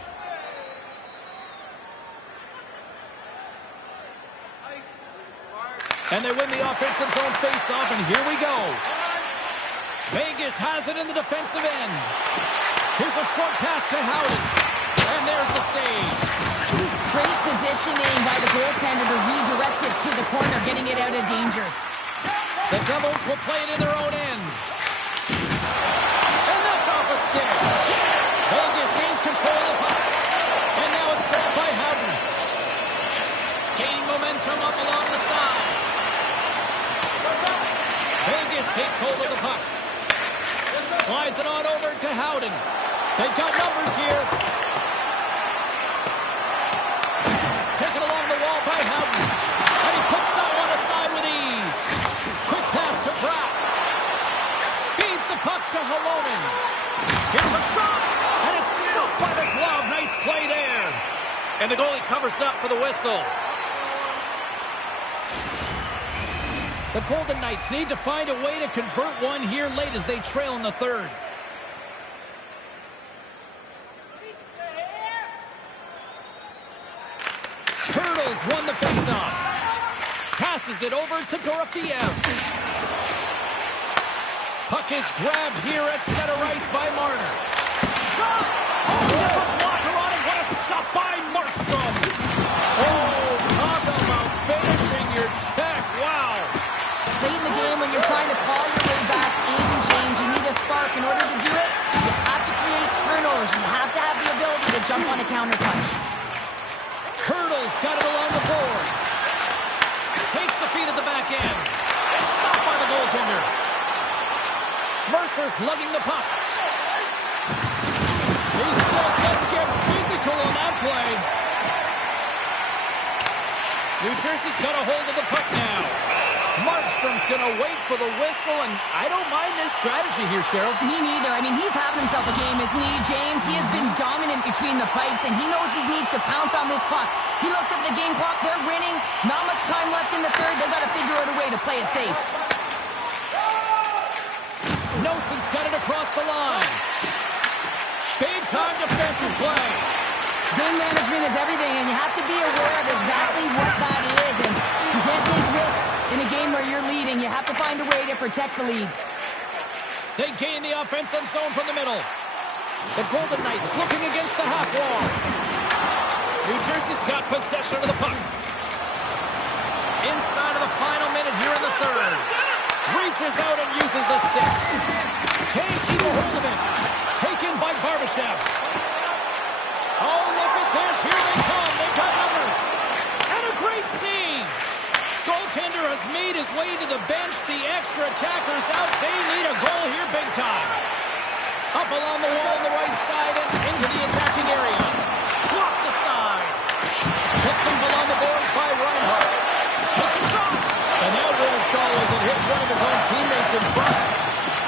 And they win the offensive zone faceoff, and here we go. Vegas has it in the defensive end. Here's a short pass to Howden. And there's the save. Great positioning by the goaltender to redirect it to the corner, getting it out of danger. The Devils will play it in their own end. And that's off a stick. Vegas gains control of the puck. And now it's grabbed by Howden. Gaining momentum up along the side. Vegas takes hold of the puck. Slides it on over to Howden. They've got numbers here. Taken along the wall by Howden. And he puts that one aside with ease. Quick pass to Bratt. Feeds the puck to Halonen. Here's a shot. And it's stopped by the glove. Nice play there. And the goalie covers up for the whistle. The Golden Knights need to find a way to convert one here late as they trail in the third. Turtles won the faceoff. Passes it over to Dorofeev. Puck is grabbed here at center ice by Marner. Shot! Oh, there's a blocker on it. What a stop by Markstrom. Oh, talk about finishing your check. Wow. Late in the game, when you're trying to call your way back in, James, you need a spark. In order to do it, you have to create turnovers. You have to have the ability to jump on a counterpunch. Hurdles got it along the boards. Takes the feed at the back end. Stopped by the goaltender. Mercer's lugging the puck. He says, let's get physical on that play. New Jersey's got a hold of the puck now. Markstrom's going to wait for the whistle, and I don't mind this strategy here, Cheryl. Me neither. I mean, he's having himself a game, isn't he, James? He has been dominant between the pipes, and he knows he needs to pounce on this puck. He looks at the game clock. They're winning. Not much time left in the third. They've got to figure out a way to play it safe. Nelson's got it across the line. Big-time defensive play. Game management is everything, and you have to be aware of exactly what that is. And you can't take risks in a game where you're leading. You have to find a way to protect the lead. They gain the offensive zone from the middle. The Golden Knights looking against the half wall. New Jersey's got possession of the puck. Inside of the final minute here in the third. Reaches out and uses the stick. Can't keep a hold of it. Taken by Barbashev. Oh, look at this. Here they come. They've got numbers. And a great save. Goaltender has made his way to the bench. The extra attackers out. They need a goal here big time. Up along the wall on the right side and into the attacking area. Blocked aside. Picked them below the boards by Reinhardt. Hits a shot. And that won't go as it hits one of his own teammates in front.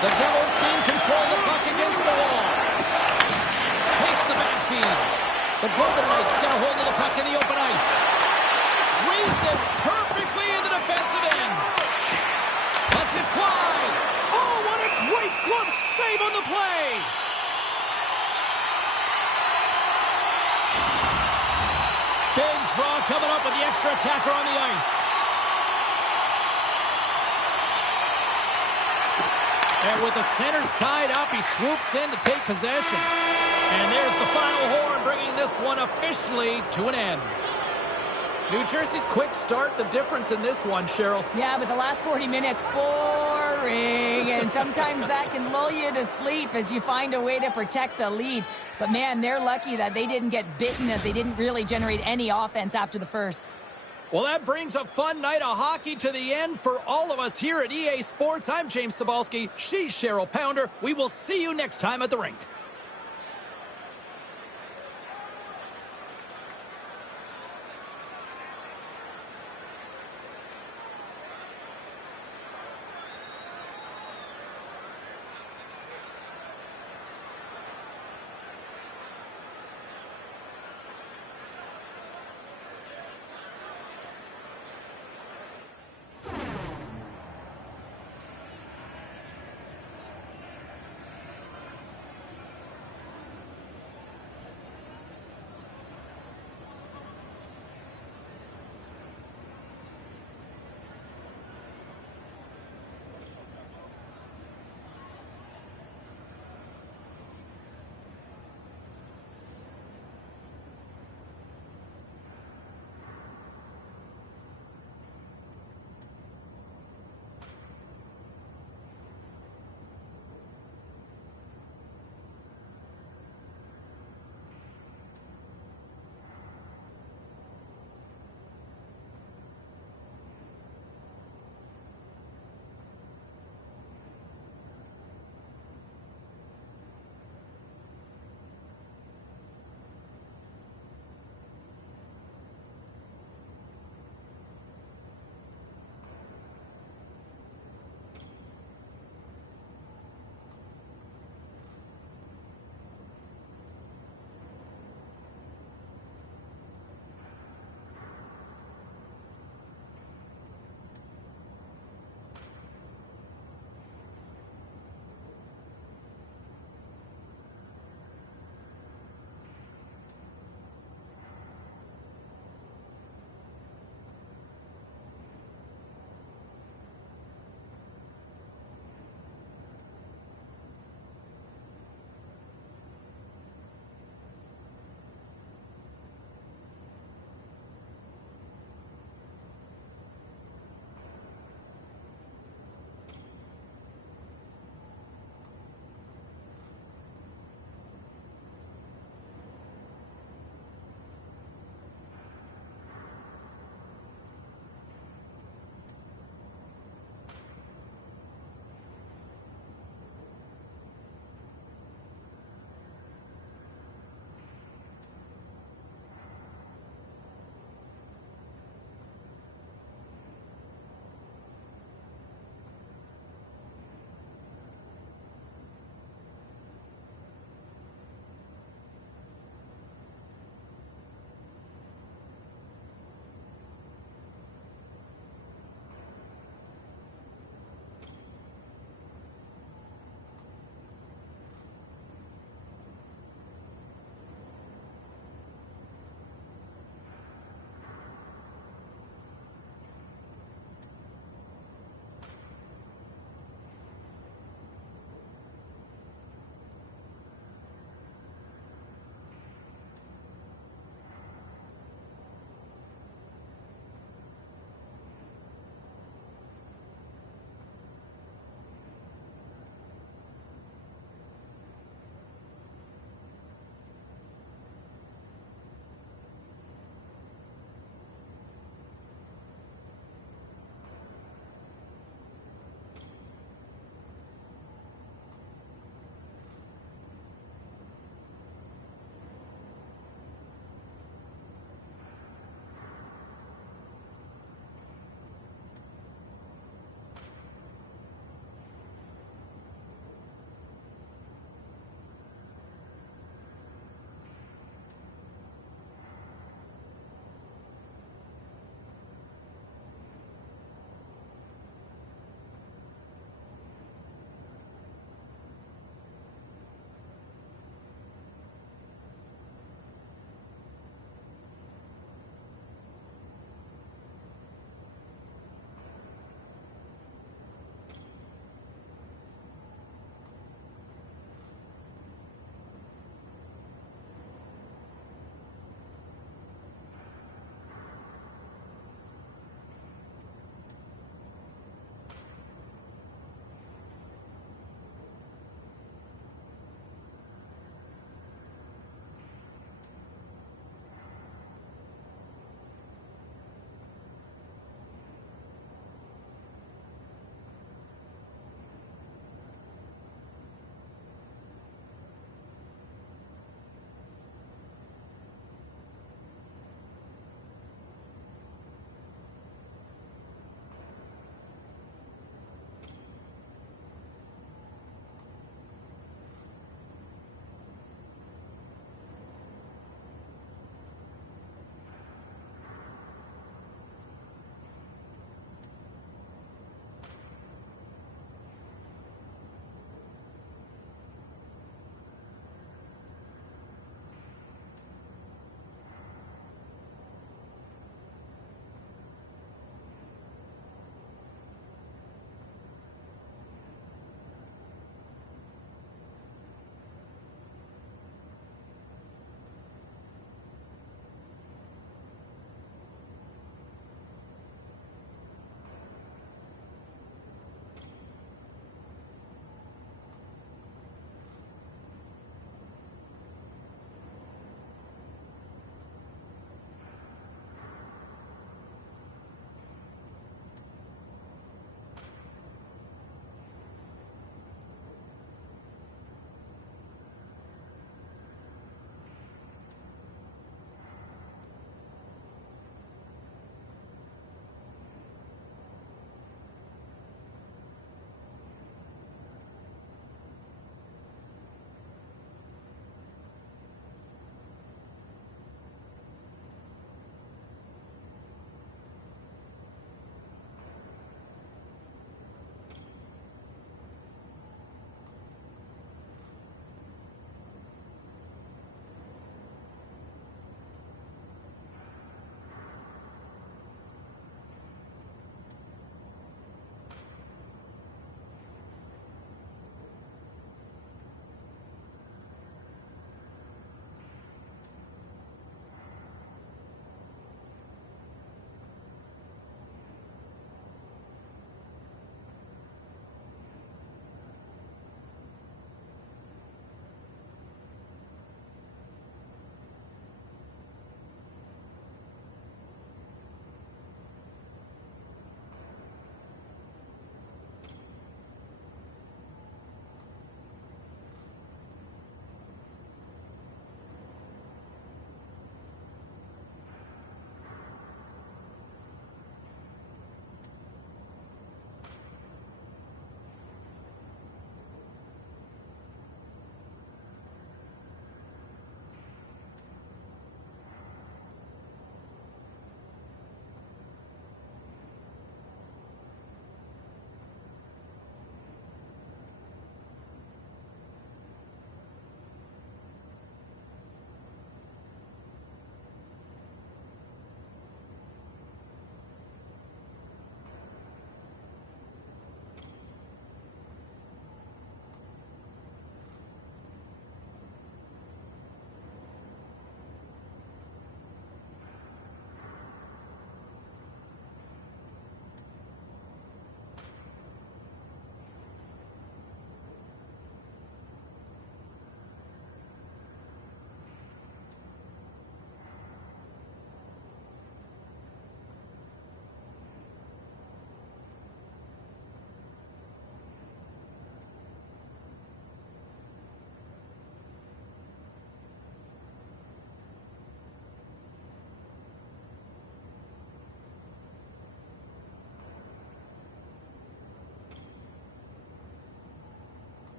The Devils gain control of the puck against the wall. Takes the back feed. The Golden Knights get a hold of the puck in the open ice. Reads it perfectly in the defensive end. Lets it fly. Oh, what a great glove save on the play. Big draw coming up with the extra attacker on the ice. And with the centers tied up, he swoops in to take possession. And there's the final horn, bringing this one officially to an end. New Jersey's quick start, the difference in this one, Cheryl. Yeah, but the last 40 minutes, boring. And sometimes that can lull you to sleep as you find a way to protect the lead. But, man, they're lucky that they didn't get bitten as they didn't really generate any offense after the first. Well, that brings a fun night of hockey to the end for all of us here at EA Sports. I'm James Cybulski. She's Cheryl Pounder. We will see you next time at the rink.